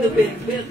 November.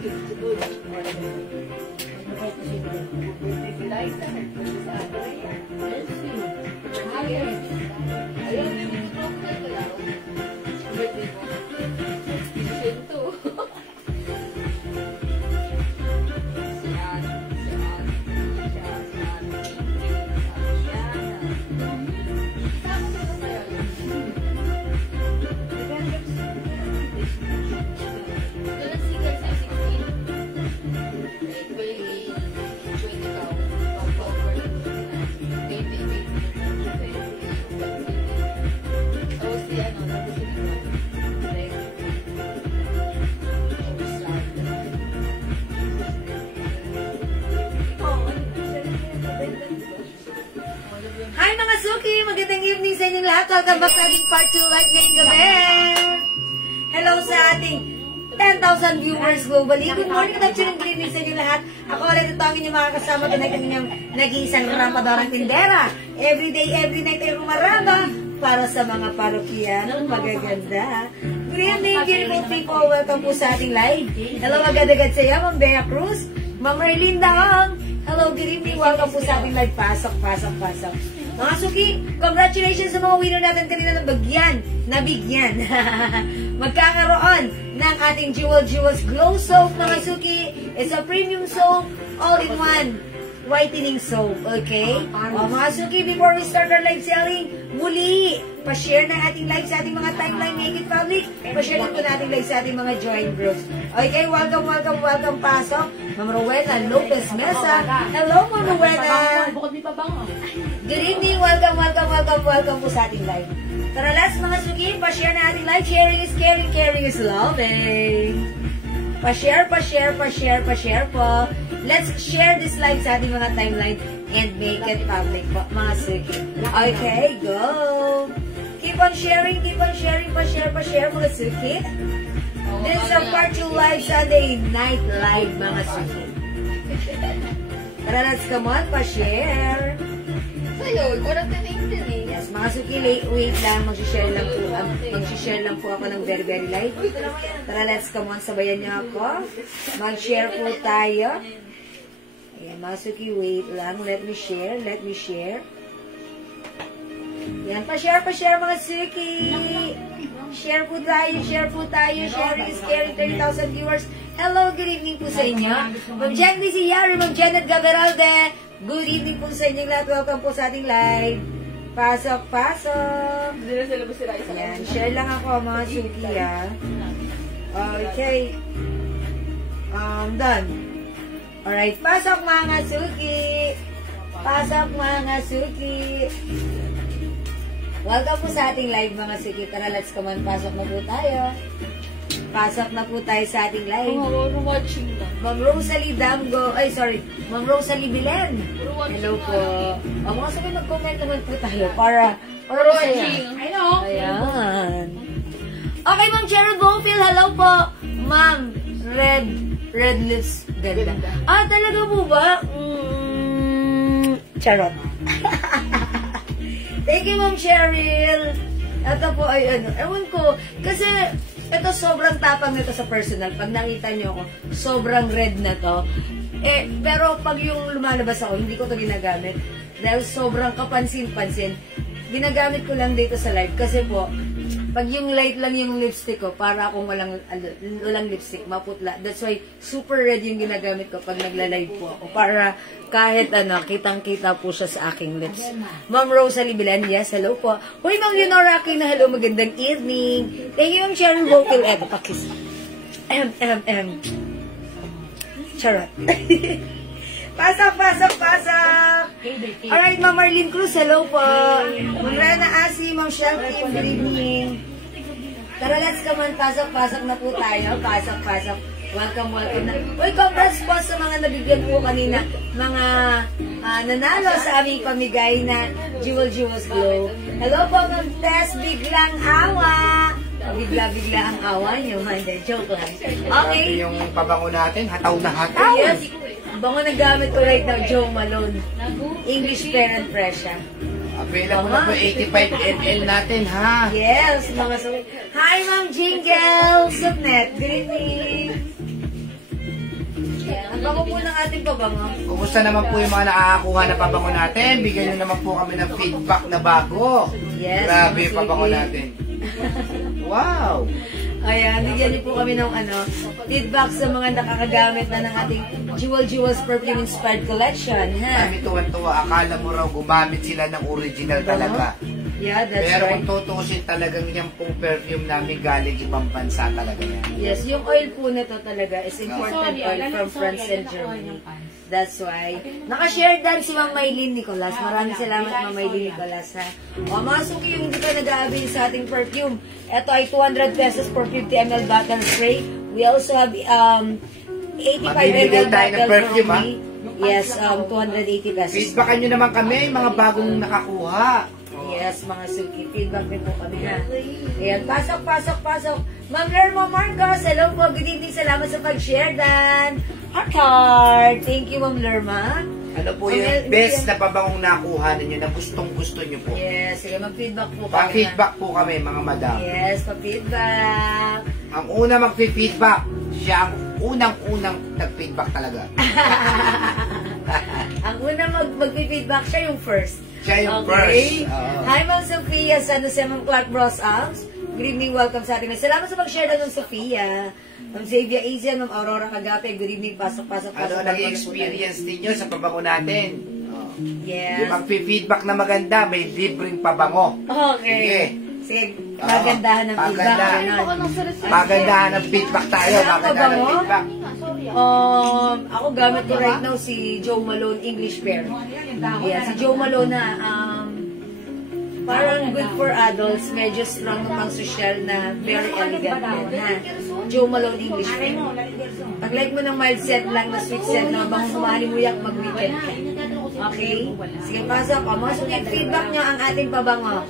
Hi mga Suki! Magandang evening sa inyong lahat. Welcome back sa ating part 2 live ngayong gabi. Hello sa ating 10,000 viewers globally. Good morning at good evening sa inyong lahat. Ako ulit ito ang inyong mga kasama tonight ang inyong nag-iisang rampadorang tindera. Every day, every night ay rumaramba para sa mga parokiyanong magaganda. Good evening, beautiful people. Welcome po sa ating live. Hello agad-agad sa iyo, Ma'am Bea Cruz. Ma'am Marlene Daong. Hello, good evening. Welcome po sa ating live. Pasok. Mga Suki, congratulations sa mga winner natin kanina na nabigyan. Magkakaroon ng ating Jewels Glow Soap, mga Suki. It's a premium soap, all-in-one whitening soap, okay? Mga Suki, before we start our live selling, muli, pa-share ng ating live sa ating mga timeline, make it public. Pa-share din po natin live sa ating mga join groups. Okay, welcome, pasok. Ma'am Rowena Lopez Mesa. Hello, Ma'am Rowena. Good evening, welcome po sa ating live. Tara, last mga Suki, pa-share na ating live. Sharing is caring, caring is loving. Pa-share po. Let's share this live sa ating mga timeline and make it public po, mga Suki. Okay, go! Keep on sharing, pa-share, mga Suki. This is a part 2 live Sunday night live, mga Suki. Tara, let's come on, pa-share. Sa'yo, ikaw na tinignan eh. Yes, mga Suki, wait lang, mag-share lang po ako ng very, very live. Tara, let's come on, sabayan niyo ako. Mag-share po tayo. Ayan, mga Suki, wait lang. Let me share. Ayan, pa-share, mga Suki. Share po tayo. Sharing is caring, 30,000 viewers. Hello, good evening po sa inyo. Ma'am Jen Yari, Ma'am Janet Gagaralde. Good evening po sa inyong lahat. Welcome po sa ating live. Pasok. Ayan, share lang ako, mga Suki, ha. Okay. Done. Alright, pasok mga Suki. Welcome po sa ating live, mga Suki. Tara, let's come on. Pasok na po tayo sa ating live. Ma'am Rosalie Damgo. Ma'am Rosalie Bilen. Hello po. Mga Suki, mag-comment naman po tayo para watching. I know. Ayan. Okay, Ma'am Cheryl Gofield. Hello po. Ma'am Red Lips. Ganda. Talaga po ba? Charot. Thank you, Ma'am Cheryl. Ito po ay ewan ko. Kasi, ito sobrang tapang nito sa personal. Pag nakita nyo ako, sobrang red na to. Pero pag yung lumalabas ako, hindi ko to ginagamit. Dahil sobrang kapansin-pansin. Ginagamit ko lang dito sa live. Kasi po, pag yung light lang yung lipstick ko, para akong walang lipstick, maputla. That's why, super red yung ginagamit ko pag nagla-live po ako. Para kahit kitang-kita po siya sa aking lips. Ma'am Rosalie Bilan, yes, hello po. Hoy, Ma'am Leonora Aking na hello, magandang evening. Thank you, Ma'am Sharon Vocal. Eto, pakis. Charot. Pasok. Alright, Ma'am Marlene Cruz, hello po. Ma'am Rana Asi, Ma'am Shell Team, good evening. Tara, let's come on. Pasok na po tayo. Pasok. Welcome na. Uy, congrats po sa mga nabigyan po kanina. Mga nanalo sa aming pamigay na Jewels Glow. Hello po, Ma'am Tess, biglang awa. Bigla ang awa niyo. Hindi, joke lang. Okay. Yung pabango natin, hataw na hataw. Yes. Bango na gamit ko right now, Joe Malone. English Fair and Fresh. Available na po 85 ml natin, ha? Yes, mga sabi. Hi, Ma'am Jingle! Subnet, good evening. po ng ating pabango. Kumusta naman po yung mga nakakakuha na pabango natin? Bigyan nyo naman po kami ng feedback na bago. Yes, Grabe yung sige. pabango natin. Wow! Ayan, bigyan niyo po kami ng feedback sa mga nakakagamit na ng ating Jewels Perfume Inspired Collection. Ha? Kami tuwan-tuwa. Akala mo raw gumamit sila ng original talaga. Yeah, that's Pero right. kung tutusin talagang yung pong perfume namin galing ibang bansa talaga yan. Yes, yung oil po na to talaga is imported oil from France and Germany. That's why. Nakashare dan si Ma'am Maylene Nicolas. Maraming salamat, Ma'am Maylene Nicolas, ha. O, mga suki, yung hindi ka nag-aabil sa ating perfume. Ito ay 200 pesos per 50 ml bottle spray. We also have 85 Mamimigay ml tayo ng bottle perfume, for free. Yes, 280 pesos. Feedbackan nyo naman kami, mga bagong nakakuha. Yes, mga suki. Feedback din po kami, ha. Ayan, pasok. Ma'am Lerma Marcos, hello po. Good evening. Salamat sa pag-share, Dan. Heart. Thank you, Ma'am Lerma. Ano po yung best na pabangong nakuha ninyo na gustong-gusto nyo po? Yes, sige, mag-feedback po kami. Pa-feedback po kami, mga madam. Yes, pa-feedback. Ang una mag-feedback, siya ang unang-unang nag-feedback talaga. Ang una mag-feedback, siya yung first. Siya yung Okay. first. Oo. Hi, Ma'am Sophia, San Jose, Ma'am Clark Bros Arms. Good evening, welcome sa ating. Salamat sa pag-share na ng Sophia. Ma'am Xavier Asian, Ma'am Aurora Kagape, good evening, pasok. Ano naging experience ninyo sa pabango natin? Yes. Yung mag-feedback na maganda, may libreng pabango. Okay. Sige, magandahan ng feedback. Magandahan ng feedback tayo. Magandahan ng feedback. Ako gamit ko right now si Joe Malone English Pear. Yeah, si Joe Malone na parang good for adults, medyo strong pang social na very elegant din, ha? Joe Malone English Pear. Pag-like mo ng mild scent lang na sweet scent na bang humalimuyak mag-weekend ka. Okay? Sige, pasok ko. Mga sulit feedback nyo ang ating pabango.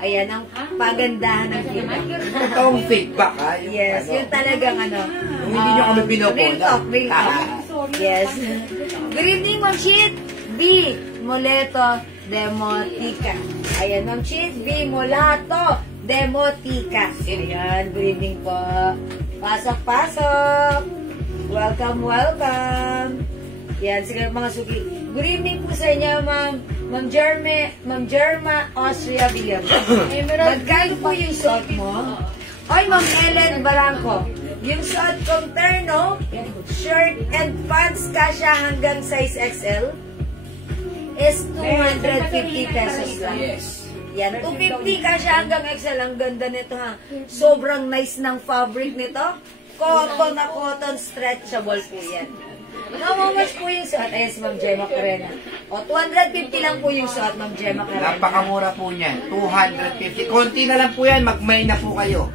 Ayan, ang pagandahan ng feedback. Totoong feedback, ha? Yung Yes, ano. yun talagang Yung hindi nyo kami pinopola. Real talk. Yes. Good evening, Ma'am Chit B. Moleto Demotica. Ayan, Ma'am Chit B. Molato Demotica. Ayan, good evening po. Pasok. Welcome. Yan, sige mga suki. Good evening po sa inyo, Ma'am Germa Austria William. Magkano po yung suot mo? Oy, Ma'am Ellen Barangco. Yung suot kong terno, shirt and pants kasya hanggang size XL is 250 pesos lang. Yes. Yan, 250 kasya hanggang XL. Ang ganda nito, ha. Sobrang nice ng fabric nito. Cotton na cotton, stretchable po yan. How much po yung suot? Ayan si Ma'am Gemma Corena. O, 250 lang po yung suot, Ma'am Gemma Corena. Napakamura po niyan. 250. Konti na lang po yan. Magmay na po kayo.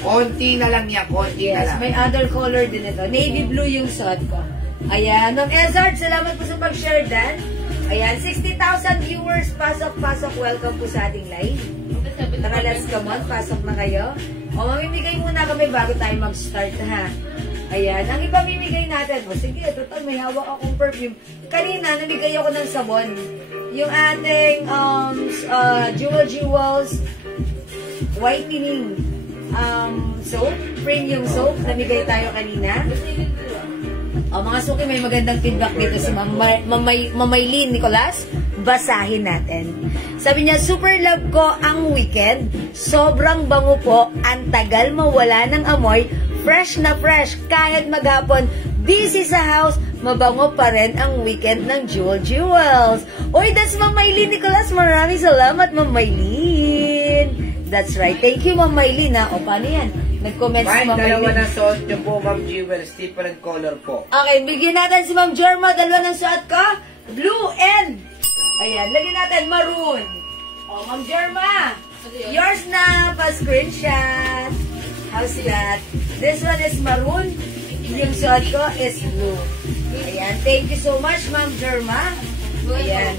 Konti na lang yan. Konti na Yes, lang. may other color din ito. Navy blue yung suot ko. Ayan. Ma'am Ezard, salamat po sa pag-share, Dan. Ayan, 60,000 viewers. Pasok. Welcome po sa ating live. Tara, let's come on. Pasok na kayo. O, mamimigay muna kami bago tayo mag-start, ha. Ayan, ang ipamimigay natin. O, sige, total, may hawak akong perfume. Kanina, namigay ako ng sabon. Yung ating Jewels whitening soap, premium soap, namigay tayo kanina. O, mga suki, may magandang feedback dito si Ma'am Maylene Nicolas. Basahin natin. Sabi niya, super love ko ang weekend. Sobrang bango po. Ang tagal mawala ng amoy. Fresh na fresh. Kahit maghapon, busy sa house, mabango pa rin ang weekend ng Jewels. Uy, that's Ma'am Maylene Nicolas. Maraming salamat, Ma'am Maylene. That's right. Thank you, Ma'am Maylene. O, paano yan? Nag-comment si Fine, Ma'am dalawa Maylene. na suot nyo po, Ma'am Jewels. Different color po. Okay, bigyan natin si Ma'am Germa. Dalawa ng suot ko. Blue and, ayan, lagyan natin maroon. O, Ma'am Germa. Yours na, pa-screenshot. How's that? This one is maroon. Yung suot ko is blue. Ayan, thank you so much, Ma'am Germa. Ayan.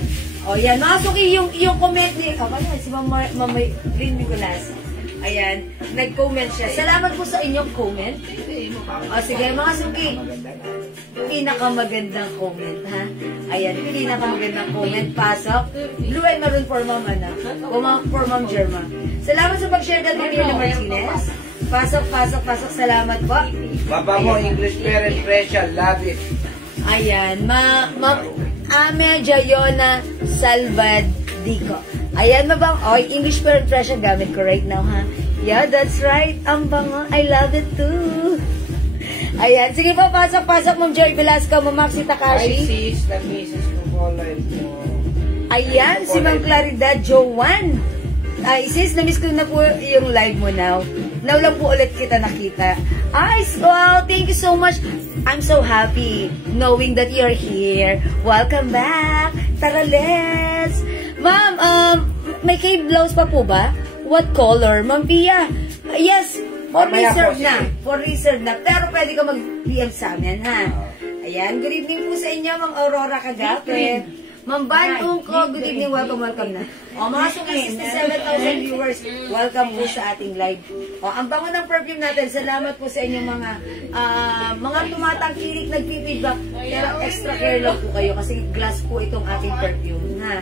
O, yan. Masuki yung comment ni, si Ma'am Maylene Nicolas. Ayan, nag-comment siya. Salamat po sa inyong comment. O, sige, mga suki. Pinakamagandang comment, ha? Ayan, pinakamagandang comment. Pasok. Blue and maroon for Ma'am, for Ma'am Germa. Salamat sa pag-share natin ni Martinez. Pasok. Salamat po. Babango, English parent, special. Love it. Ayan, Ma'am Ame Jayona Salvadico. Ayan, mabang. Oh, English parent pressure gamit ko right now, ha? Yeah, that's right. Ang bango. I love it too. Ayan, sige po, pasok-pasok Ma'am Joy Velasco, Ma'am Maxi Takashi. Hi sis, the missus ko po live mo. Ayan, si Ma'am Claridad Joanne. Ay, sis, na-miss ko na po yung live mo now. Now lang po ulit kita nakita. Ay, wow, thank you so much. I'm so happy knowing that you're here. Welcome back. Tara, let's. Ma'am, may cave blouse pa po ba? What color? Ma'am Pia? Yes, for reserve na. For reserve na. Pero pwede ka mag-PM sa amin, ha? Ayan, good evening po sa inyo, Ma'am Aurora Kagape. Ma'am Bantung ko, good evening, welcome na. O, mga 67,000 viewers, welcome po sa ating live. O, ang bango ng perfume natin, salamat po sa inyong mga tumatangkilik, nagpipidback, pero extra care lang po kayo kasi glass po itong ating perfume, ha?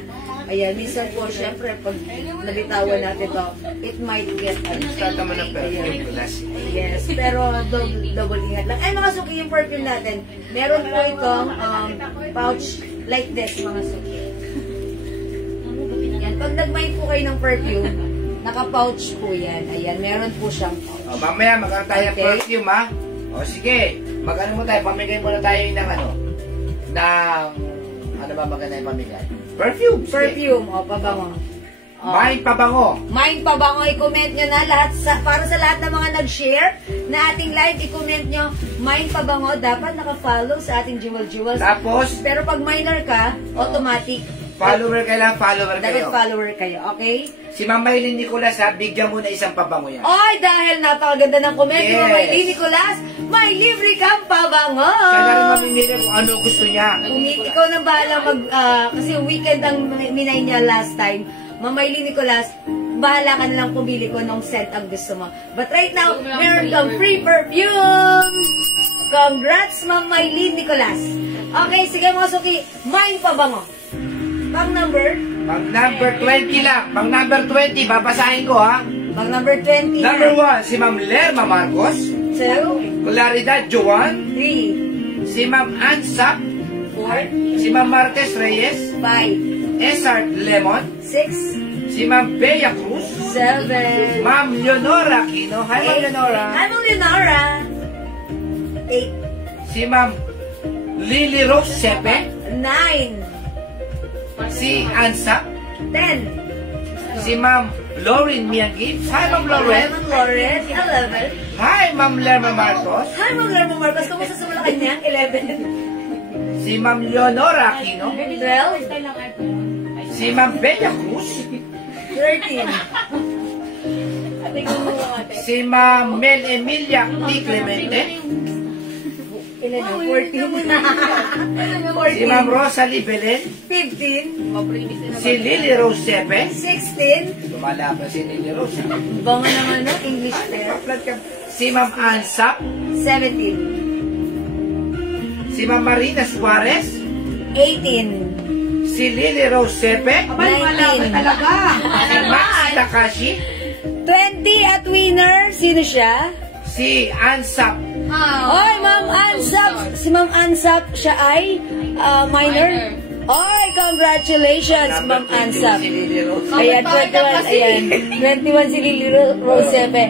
Ayan, minsan po, syempre, pag nabitawan natin to, it might get Start naman ng perfume glass. yes, pero double ingat lang. Ay, mga suki, yung perfume natin, meron po itong pouch like this, mga suki. Yan, pag nag-mic po kayo ng perfume, naka-pouch po yan. Ayan, meron po siyang pouch. O, mamaya, magkano tayo ng perfume, ha? O, sige. Magkano mo tayo? Pamigay muna tayo ng ano ba maganda yung pamigay? Perfume. Sige. Perfume, o, pabango. Mind pabango. Mind pabango, i-comment nyo na lahat para sa lahat ng mga nag-share na ating live, i-comment nyo, mind pabango, dapat naka-follow sa ating Jewels. Tapos, Pero pag minor ka, automatic. follower Dapat kayo. follower kayo, okay? Si Ma'am Maylin Nicolas, ha, bigyan mo na isang pabango yan. Oy, dahil napakaganda ng comment ni Yes. Ma'am Maylin Nicolas, may libre kang pabango! Siya na rin mamimili kung ano gusto niya. Ikaw na bahala kasi weekend ang minay niya last time. Ma'am Maylin Nicolas, bahala ka na lang pumili ko nung scent ang gusto mo. But right now, meron kang free perfume! Congrats, Ma'am Maylin Nicolas! Okay, sige mga suki, mind pabango. Pang number 20 lang. Pang number 20, babasahin ko, ha. Pang number 20 Number 1, si Ma'am Lerma Marcos. 2, Claridad Joan. 3, Si Ma'am Ansap. 4, Si Ma'am Martes Reyes. 5, Esart Lemon. 6, Si Ma'am Bea Cruz. 7, Ma'am Leonora Aquino. Hi, Ma'am Leonora. Hi, Ma'am Leonora. 8, Si Ma'am Lily Rose Sepe. 9, Si Ansap. 10, Si Ma'am Lauren Miangit. Hi, Ma'am Lauren. Ma'am Lauren. 11, Hi, Ma'am Lerma Marcos. Hi, Ma'am Lerma Marcos. Kumusta sa Malacanang? 11, Si Ma'am Leonora Aquino. 12, Si Ma'am Bea Cruz. 13, Si Ma'am Mel Emilia T. Clemente. 14, Si Ma'am Rosalie Belen. 15, Si Lily Rose Sepe. 16, Lumalaban si Lily Rose. bango naman na, English fair. Si Ma'am Ansap. 17, Si Ma'am Marina Suarez. 18, Si Lily Rose Sepe. 19, Si Maxi Takashi. 20 at winner, sino siya? Si Ansap. Oy, Ma'am Ansap! Si Ma'am Ansap, siya ay minor. Oy, congratulations, Ma'am Ansap. Si Lily Rose. Ayan, 21, ayan. 21 si Lily Rosepe.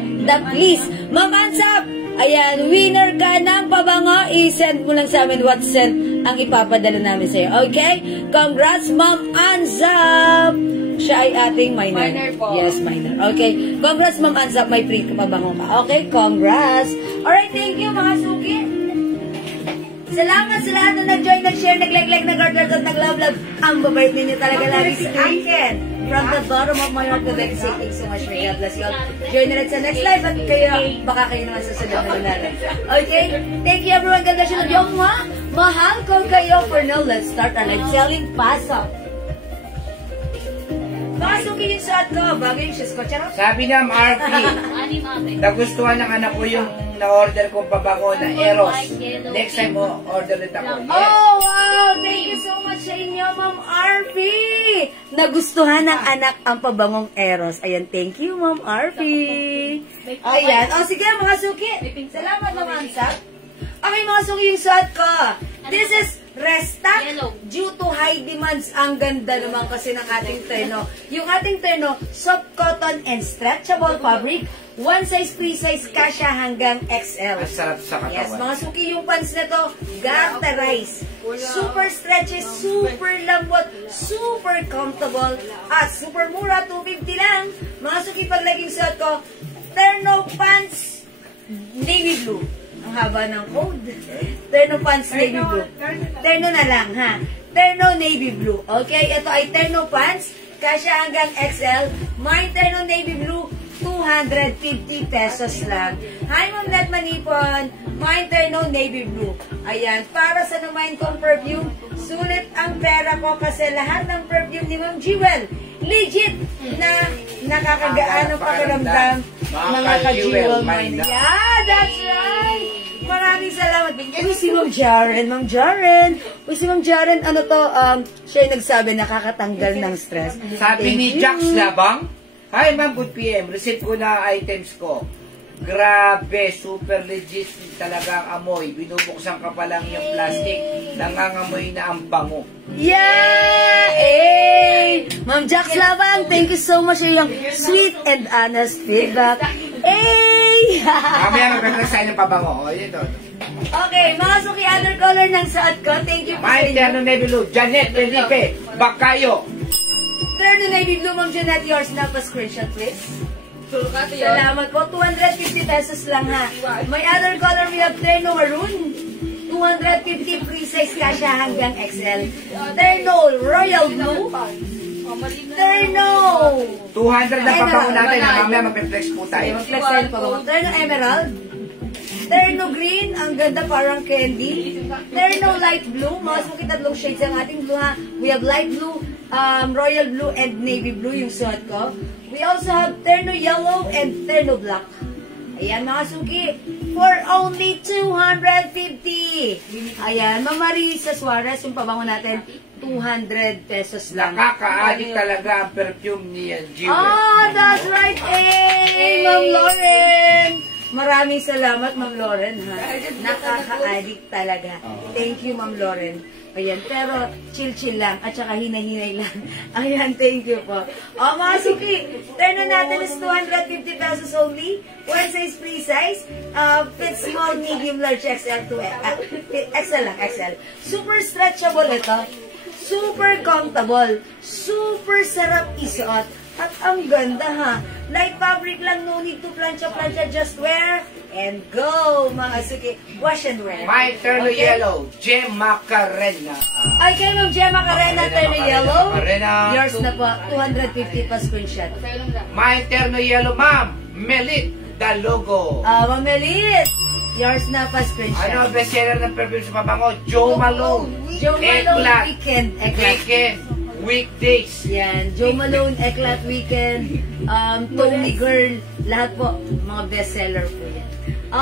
Please, Ma'am Ansap, ayan, winner ka ng pabango. I-send mo lang sa amin what scent ang ipapadala namin sa'yo. Okay? Congrats, Ma'am Ansap! Siya ay ating minor. Minor po. Yes, minor. Okay. Congrats, Ma'am Ansap. May free pabango ka. Okay? Congrats. Alright, thank you, mga suki. Salamat sa lahat na nag-join, nag-share, nag-like, nag-heart, nag-love. Ang babait ninyo talaga lagi si Anken. From the bottom of my heart, I'd like to say thanks so much for God bless you all. Join na rin sa next live at kayo, baka kayo naman sa sunod na natin. Okay? Thank you everyone. God bless you. Yung mahal ko kayo. For now, let's start our live selling. Pasok. Pasukin yung suot ko, bago yung shoes ko. Charot. Sabi niya, Marky, nagustuhan ng anak ko yung na-order kong pabango na Eros. Next time mo, order ulit ako. Yes. Oh, wow! Thank you so much sa inyo, Ma'am RP! Nagustuhan ng anak ang pabangong Eros. Ayan, thank you, Ma'am RP! Ayan. O, sige, mga suki. Salamat, Ma'am Ansap. Okay, mga suki, yung suot ko. This is restock due to high demands. Ang ganda naman kasi ng ating terno. Yung ating terno, soft cotton and stretchable fabric. One size, free size, kasha hanggang XL. Ang sarap sa katawan. Yes, mga suki, yung pants na to, garterized. Super stretchy, super lambot, super comfortable, at super mura, 250 lang. Mga suki, pag naging suot ko, terno pants, navy blue. Ang haba ng code. Terno pants, navy blue. Terno na lang, ha? Terno navy blue. Okay, ito ay terno pants, kasya hanggang XL. My terno navy blue, 250 pesos lang. Hi, Ma'am Nat Manipon. My terno navy blue. Ayan, para sa naman kong perfume, sulit ang pera ko kasi lahat ng perfume ni Ma'am Jewel, legit na nakakagaan ng pakiramdam mga ka-Jewel mine. Yeah, that's right! Maraming salamat. Uy, si Ma'am Jaren. Ma'am Jaren. Uy, si Ma'am Jaren, ano to, siya yung nagsabi, nakakatanggal ng stress. Sabi ni Jax Labang, hi ma'am, good PM. Receive ko na items ko. Grabe, super legit talaga ang amoy. Binubuksan ka pa lang yung plastic, nangangamoy na ang bango. Yeah! Hey! Ma'am Jax Labang, thank you so much for yung sweet and honest feedback. Hey! Mamaya magpapagsain ng pabango. O, ito. Okay, mga suki, other color ng suot ko. Thank you po sa My inyo. terno navy blue, Janet Felipe, Bakayo. Terno navy blue, Ma'am Janet, yours na pa screenshot, please. Salamat po. 250 pesos lang, ha. My other color, we have terno maroon. 250 free size kasha hanggang XL. Terno royal blue. Terno 200 na pabango natin. Mamaya magpe-flex po tayo. mag-flex tayo pa ba? Terno emerald. Terno green, ang ganda parang candy. Terno light blue, mga suki, tatlong shades ang ating blue, ha. We have light blue, royal blue, and navy blue yung suot ko. We also have terno yellow and terno black. Ayan, mga suki, for only 250. Ayan, Mama Risa Suarez, yung pabango natin, 200 pesos lang. Nakaka-addict talaga ang perfume ni Jewel. Oh, that's right. Hey, Ma'am Lauren. Maraming salamat, Ma'am Lauren, ha. Nakaka-addict talaga. Thank you, Ma'am Lauren. Ayan, pero chill-chill lang at saka hinay-hinay lang. Ayan, thank you po. O, mga suki, terno natin is 250 pesos only. One size, free size. Fit small, medium, large, XL to XL lang, XL. Super stretchable ito. Super comfortable. Super sarap isuot. At ang ganda, ha. Light fabric lang, no need to plancha-plancha, just wear and go, mga suki. Wash and wear. My terno yellow, Gemma Carena. Ay, kay Ma'am Gemma Carena, terno yellow. Carena. Yours na po, 250 pa screenshot. My terno yellow, ma'am, Melit, the logo. Ma'am Melit, yours na pa screenshot. Ano ang bestseller ng perfume sa pabango? Jo Malone. Jo Malone Eklat. Weekend. Weekend. Weekdays. Yan, Jo Malone, Eklat Weekend, Tommy Girl, lahat po, mga bestseller po yan.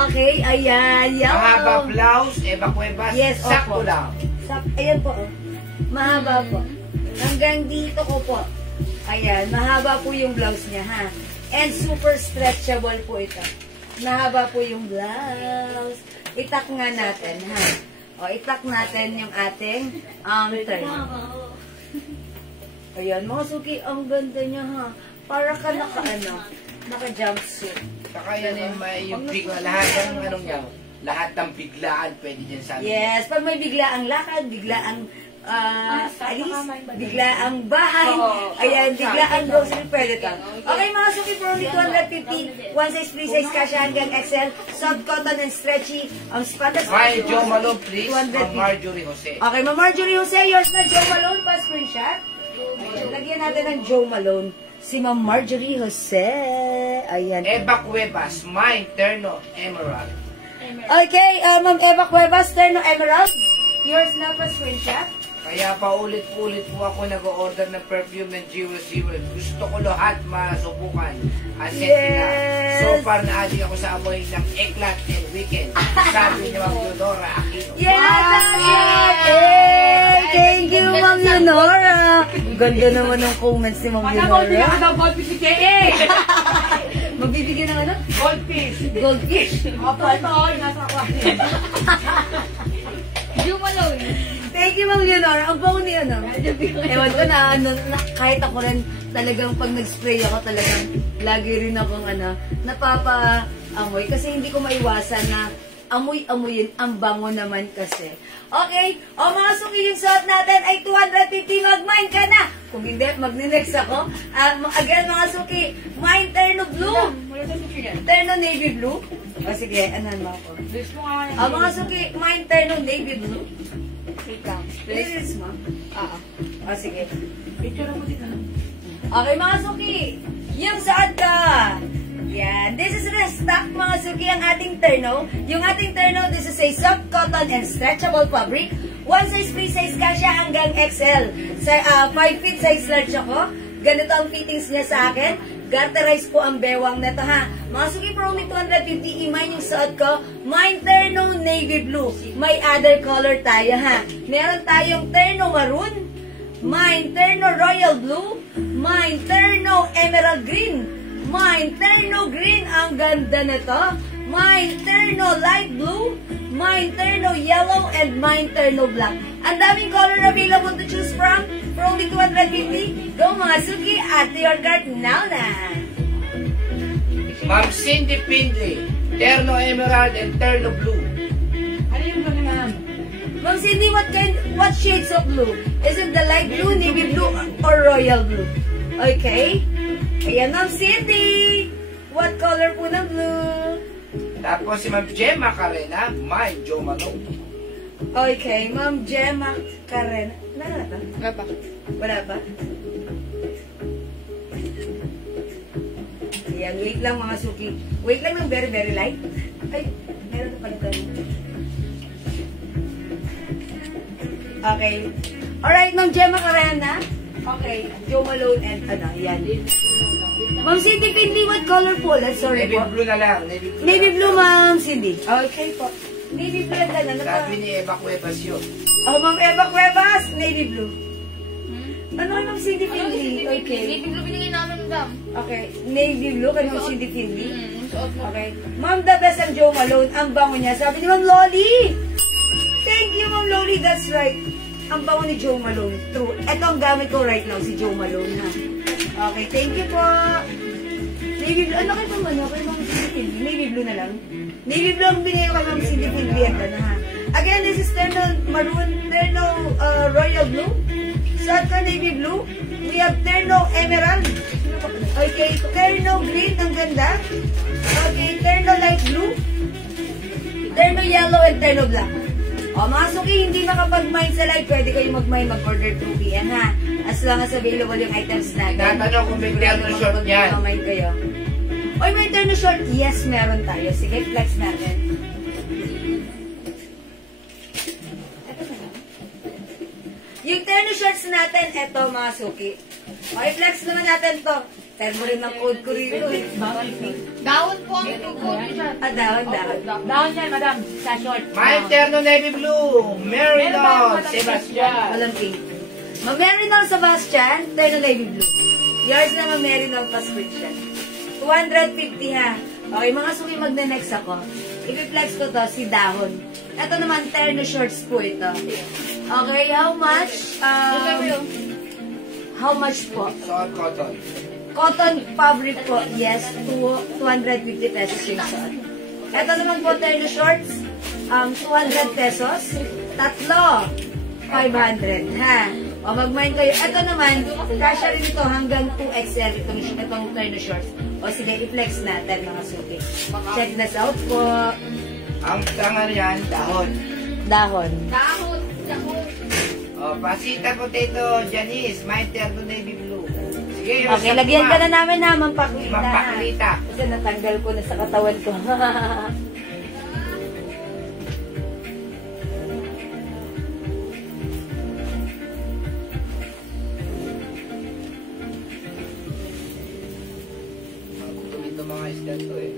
Okay, ayan, yellow. Mahaba blouse, Eva Cuevas, Yes, sakto opo. lang. Ayan po, oh. Mahaba po. Hanggang dito ko po. Ayan, mahaba po yung blouse niya, ha. And super stretchable po ito. Mahaba po yung blouse. Itak nga natin, ha. O, itak natin yung ating turn. Ayan, mga suki, ang ganda niya, ha. Para ka naka-jumpsuit. Saka yan yung bigla, lahat ng anong niya, lahat ng biglaan pwede dyan sa amin. Yes, pag may biglaang lakad, biglaang alis, biglaang bahay, ayan, biglaang grocery, pwede ito. Okay, mga suki, for only 250, one size, free size, kasha hanggang XL, soft cotton and stretchy, ang spandex. Hi, Jo Malone, please, from Marjorie Jose. Okay, Ma'am Marjorie Jose, yours na, Jo Malone, pa screenshot. Ayan, lagyan natin ng Jo Malone. Si Ma'am Marjorie Jose. Ayan. Eva Cuevas, mine, terno, emerald. Okay, Ma'am Eva Cuevas, terno emerald. Yours na pa screenshot. Kaya paulit-ulit po ako nag-order ng perfume ng Jewel. Gusto ko lahat masubukan. At Yes. So far na-addict ako sa amoy ng Eklat and Weekend. Sabi ni Ma'am Leonora Aquino. Yes, that's right! Hey, thank you, Ma'am Leonora. Ganda naman ng comments ni Ma'am Leonora. Magbibigyan ka daw goldfish si J.A. Magbibigyan ng ano? Goldfish. Goldfish. Opo, ito. Nasa aquarium. Jo Malone. Thank you, Ma'am Leonora. Ang bango ni ano. Ewan ko na, kahit ako rin talagang pag nag-spray ako talagang lagi rin akong napapa-amoy. Kasi hindi ko maiwasan na amoy-amoyin. Ang bango naman kasi. Okay? O mga suki, yung suot natin ay 250. Mag-mine ka na. Kung hindi, mag-next ako. Again, mga suki, mine terno blue. Terno navy blue. O sige, anan mo ako. Mga suki, mine terno navy blue. Please, ma. O sige. Okay, mga suki. Yung suot ka. Yan. This is restock, mga suki, ang ating terno. Yung ating terno, this is a soft cotton and stretchable fabric. One size, free size ka siya hanggang XL. 5 feet size large ako. Ganito ang fittings niya sa akin. Garterize po ang bewang na ito, ha. Mga suki, from me 250, i-mine yung suot ko. Mine terno navy blue. May other color tayo, ha. Meron tayong terno maroon. Mine terno royal blue. Mine terno emerald green. Mine terno green, ang ganda nito. Mine terno light blue. Mine terno yellow, and mine terno black. Ang daming color available to choose from. From the 250. Go mga suki, at your cart now na. Ma'am Cindy Pindley, terno emerald and terno blue. Ano yung gano'n na? Ma'am Cindy, what shades of blue? Is it the light blue, navy blue, or royal blue? Okay. Ayan, Ma'am Cindy. What color po ng blue? Tapos si Ma'am Gemma Carena, mine Jo Malone. Okay, Ma'am Gemma Carena. Wala ba? Wala pa. Wala ba? Ayan, wait lang mga suki. Wait lang ng very, very light. Ay, meron na pala tayo. Okay. Alright, Ma'am Gemma Carena. Okay, Jo Malone and yan. Ma'am Cindy Pindley, what color po? Sorry Navy po. blue na lang. Navy blue, Navy na blue, lang. Ma'am Cindy. Okay po. Navy blue na lang. Sabi ni Eva Cuevas yun. Ma'am Eva Cuevas, navy blue. Ano kay Ma'am Cindy Pindley? Okay. Navy blue binigay namin, madam. Okay. Navy blue kay Ma'am Cindy Pindley. Okay. Ma'am, the best ang Jo Malone. Ang bango niya. Sabi ni Ma'am Loli. Thank you, Ma'am Loli. That's right. Ang bango ni Jo Malone. True. Ito ang gamit ko right now, si Jo Malone, ha. Okay. Thank you po. Navy blue. Ano kay Ma'am ano? Kay Ma'am Cindy Pindley. Navy blue na lang. Navy blue ang binigay ko kay Ma'am Cindy Pindley. Ito na, ha. Again, this is terno maroon, terno royal blue. Suot ko navy blue. We have terno emerald. Okay, terno green, ang ganda. Okay, terno light blue. Terno yellow and terno black. O, mga suki, hindi makapag-mine sa live. Pwede kayo mag-mine, mag-order 2 PM, ha? As long as available yung items natin. Tatanong kung may terno short yan. Mag-mine kayo. Oy, may terno short? Yes, meron tayo. Sige, flex natin. Yung terno shorts natin, eto mga suki. Okay, flex naman natin to. Termo rin ng code ko rito eh. Dahon po ang tugod dyan. Dahon. Dahon yan, madam. Sa short. Mine terno navy blue, Marinol Sebastian. Walang pink. Ma-Marinol Sebastian, terno navy blue. Yours na ma-Marinol prescription. 250 ha. Okay, mga suki, magna-next ako. I-flex ko to, si Dahon. Ito naman, terno shorts po ito. Okay, how much? How much po? Soft cotton. Cotton fabric po, yes, 250 pesos yung suot. Ito naman po, terno shorts, 200 pesos. Tatlo, 500, ha? O, mag-mine kayo. Ito naman, kasha rin ito hanggang 2XL itong terno shorts. O, sige, i-flex natin, mga suki. Check this out po. Ang tangan yan, dahon. Dahon. Dahon. O, pasita potato, Janice, mine terno navy blue. Sige, yung Okay, sa lagyan kuma. ka na namin ha, Mampaklita. Mampaklita. Kasi natanggal ko na sa katawan ko. Ito mga isda to eh.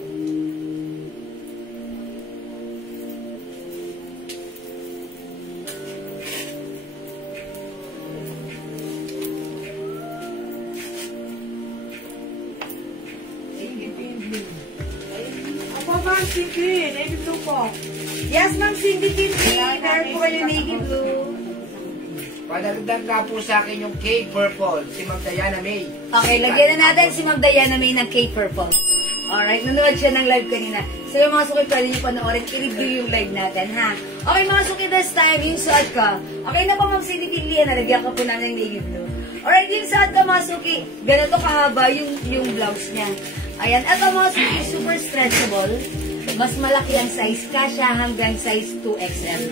Ako, Ma'am Cindy, navy blue po. Yes, Ma'am Cindy, meron po kayo navy blue. Padagdag nga po sa akin yung cake purple, si Ma'am Diana May. Okay, lagyan na natin si Ma'am Diana May ng cake purple. Alright, nanood siya ng live kanina. So yung mga suki, pwede nyo panoorin, i-review yung live natin, ha? Okay, mga suki, this time, yung suot ko. Okay na po, Ma'am Cindy Finley, nalagyan ko po namin ng navy blue. Alright, yung suot ko, mga suki, ganito kahaba yung blouse niya. Ayan, ito mga suki, super stretchable. Mas malaki ang size, kasya hanggang size 2XL.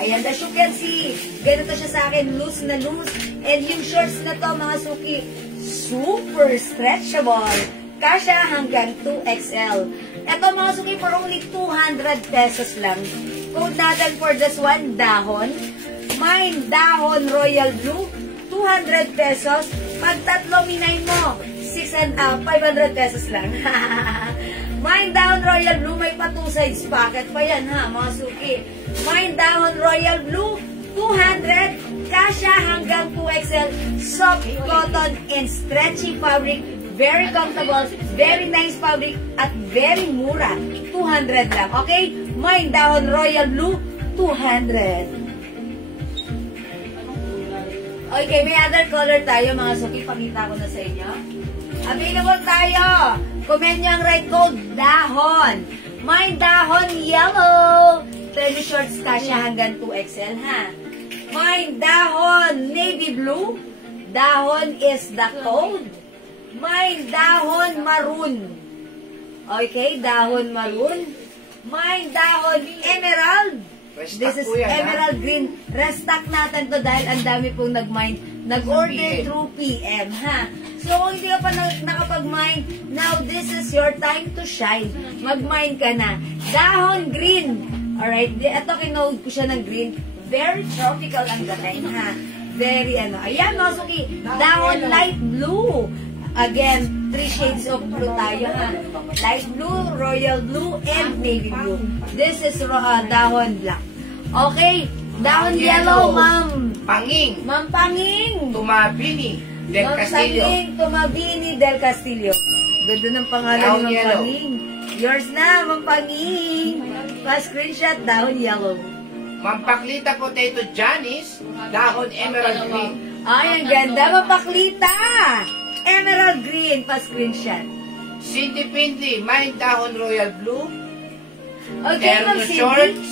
Ayan, as you can see, ganito siya sa akin, loose na loose. And yung shorts na to, mga suki, super stretchable. Kasya hanggang 2XL. Ito mga suki, for only 200 pesos lang. Code natin for this one, dahon. Mine, dahon royal blue, 200 pesos. Pag tatlo minay mo, 500 pesos lang. Mine dahon royal blue, may pa 2 sides packet pa yan, ha, mga suki. Mine dahon royal blue, 200, kasya hanggang 2XL, soft cotton and stretchy fabric, very comfortable, very nice fabric, at very mura, 200 lang, okay? Mine dahon royal blue, 200. Okay, may other color tayo, mga suki, pakita ko na sa inyo. Available tayo. Comment nyo ang right code, dahon. Mine dahon yellow. Terry shorts kasya hanggang 2XL, ha? Mine dahon navy blue. Dahon is the code. Mine dahon maroon. Okay, dahon maroon. Mine dahon emerald. This is emerald green. Restock natin to dahil ang dami pong nag-order through PM, ha? So, kung hindi ka pa nakapag-mine, now this is your time to shine. Mag-mine ka na. Dahon green. Alright, ito kinode ko siya ng green. Very tropical ang dating, ha? Very Ayan, mga suki. Dahon light blue. Again, 3 shades of blue tayo, ha? Light blue, royal blue, and navy blue. This is dahon black. Okay, dahon yellow, ma'am. Panging. Ma'am Panging. Tumabini del Castillo. Panging, Tumabini del Castillo. Ganda ng pangalan ng Ma'am Panging. Yours na, Ma'am Panging. Pa-screenshot, dahon yellow. Ma'am Paklita Potato Janice, dahon emerald green. Ay, ang ganda, Ma'am Paklita. Emerald green, pa-screenshot. Cindy Finley, mine dahon royal blue. Okay, Ma'am Erno Cindy. shorts,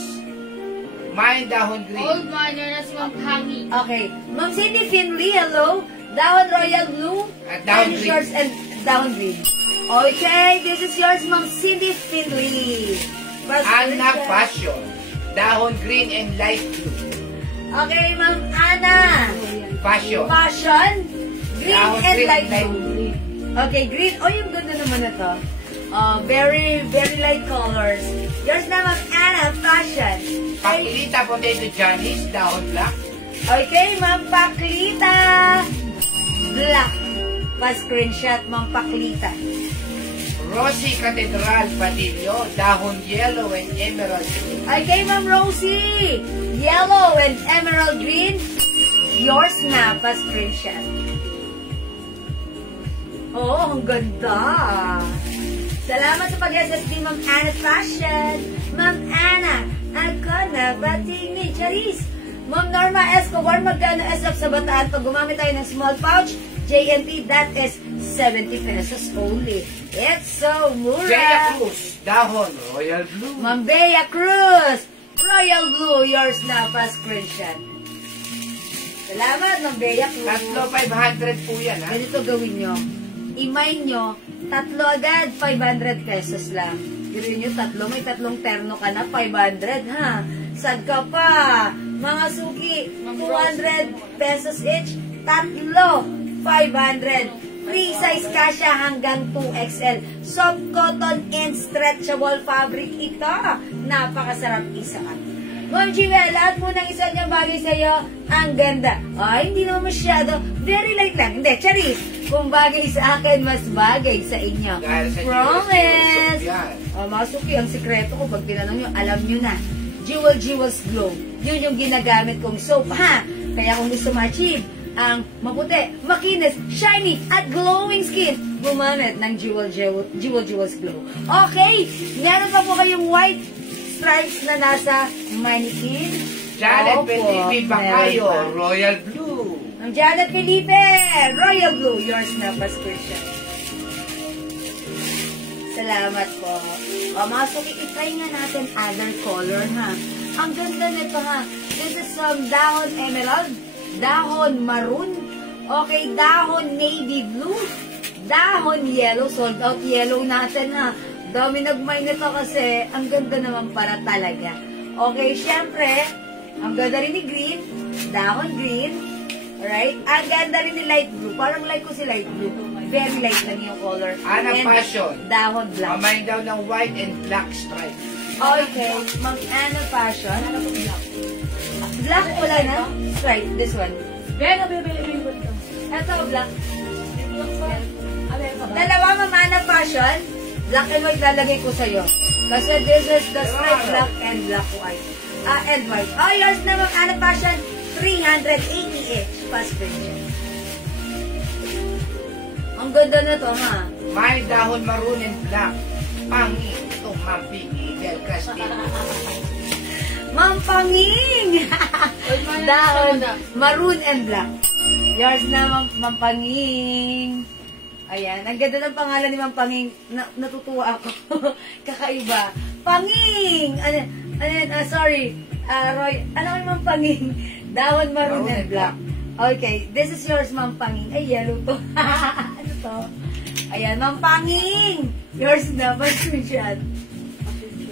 mine dahon green. Old miner na si Ma'am Kami. Okay, Ma'am Cindy Finley, hello. Dahon royal blue. At dahon and green. shorts and dahon green. Okay, this is yours, Ma'am Cindy Finley. Anna Fashion, dahon green and light blue. Okay, Ma'am Anna. Fashion. Fashion. Green Dahon and green, light light blue. Okay, green. Oh, yung ganda naman na to. Very, very light colors. Yours na, Ma'am Anna, fashion. Paklita Potato Janice, dahon black. Okay, Ma'am Paklita. Black. Pa-screenshot, Ma'am Paklita. Rosie Cathedral Padillo, dahon yellow and emerald green. Okay, Ma'am Rosie. Yellow and emerald green. Yours na, pa-screenshot. Oh, ang ganda. Salamat sa pag-SSD, Ma'am Anna Fashion. Ma'am Anna, ako na batingin. Charis. Ma'am Norma Escobar, magkano SF sa Bataan? Pag gumamit tayo ng small pouch, JNT, that is 70 pesos only. It's so mura. Bea Cruz, dahon royal blue. Ma'am Bea Cruz, royal blue, yours na, pa-screenshot. Salamat, Ma'am Bea Cruz. Tatlo 500 po yan, ha? Ganito gawin nyo. I-mine nyo, tatlo agad, 500 pesos lang. Gawin nyo, tatlo, may tatlong terno ka na, 500, ha? Sad ka pa. Mga suki, 200 pesos each, tatlo, 500. Free size kasya hanggang 2XL. Soft cotton and stretchable fabric ito. Napakasarap isuot. Ma'am Jewel, lahat po ng isa niyang bagay sa'yo, ang ganda. Ay, hindi naman masyado. Very light lang. Hindi, charis. Kung bagay sa akin, mas bagay sa inyo. Dahil sa Promise! yan. Mga suki, ang sikreto ko, pag tinanong nyo, alam nyo na. Jewel's Glow. Yun yung ginagamit kong soap, ha? Kaya kung gusto ma-achieve ang maputi, makinis, shiny, at glowing skin, gumamit ng Jewel's Glow. Okay, meron pa po kayong white stripes na nasa mannequin, Janet Opo, Felipe Bacayo, meron pa. Royal Blue. Ang Janet Felipe, Royal Blue. Yours na, Pascription. Salamat po. O, mga suki, itry nga natin other color, ha. Ang ganda nito, ha. This is some dahon emerald, dahon maroon, okay, dahon navy blue, dahon yellow, sold out yellow natin, ha. Dami nagmay nito kasi ang ganda naman para talaga. Okay, syempre, ang ganda rin ni green, dahon green, alright? Ang ganda rin ni light blue, parang like ko si light blue. Very light lang yung color. Ana And Passion. dahon black. Mamain daw ng white and black stripe. Okay, Ana Passion. Black wala na? Right, this one. Ito, black. Dalawa, Ana Passion. Black and white lalagay ko sa'yo. Kasi this is the stripe black and black white. And white. Oh, yours naman, Ana Passion. 380 each. Pascription. Ang ganda na to, ha? May dahon maroon and black. Pangin itong mapigi del Castillo. Mampanging! Dahon, maroon and black. Yours na, Mampanging. Ayan, ang ganda ng pangalan ni Mampanging. Natutuwa ako. Kakaiba. Panging! Sorry. Roy, ano yung Mampanging? Dahon, maroon and black. Okay, this is yours, Mampanging. Ay, yellow to. Ano to? Ayan, Mampanging! Yours na, Pascription.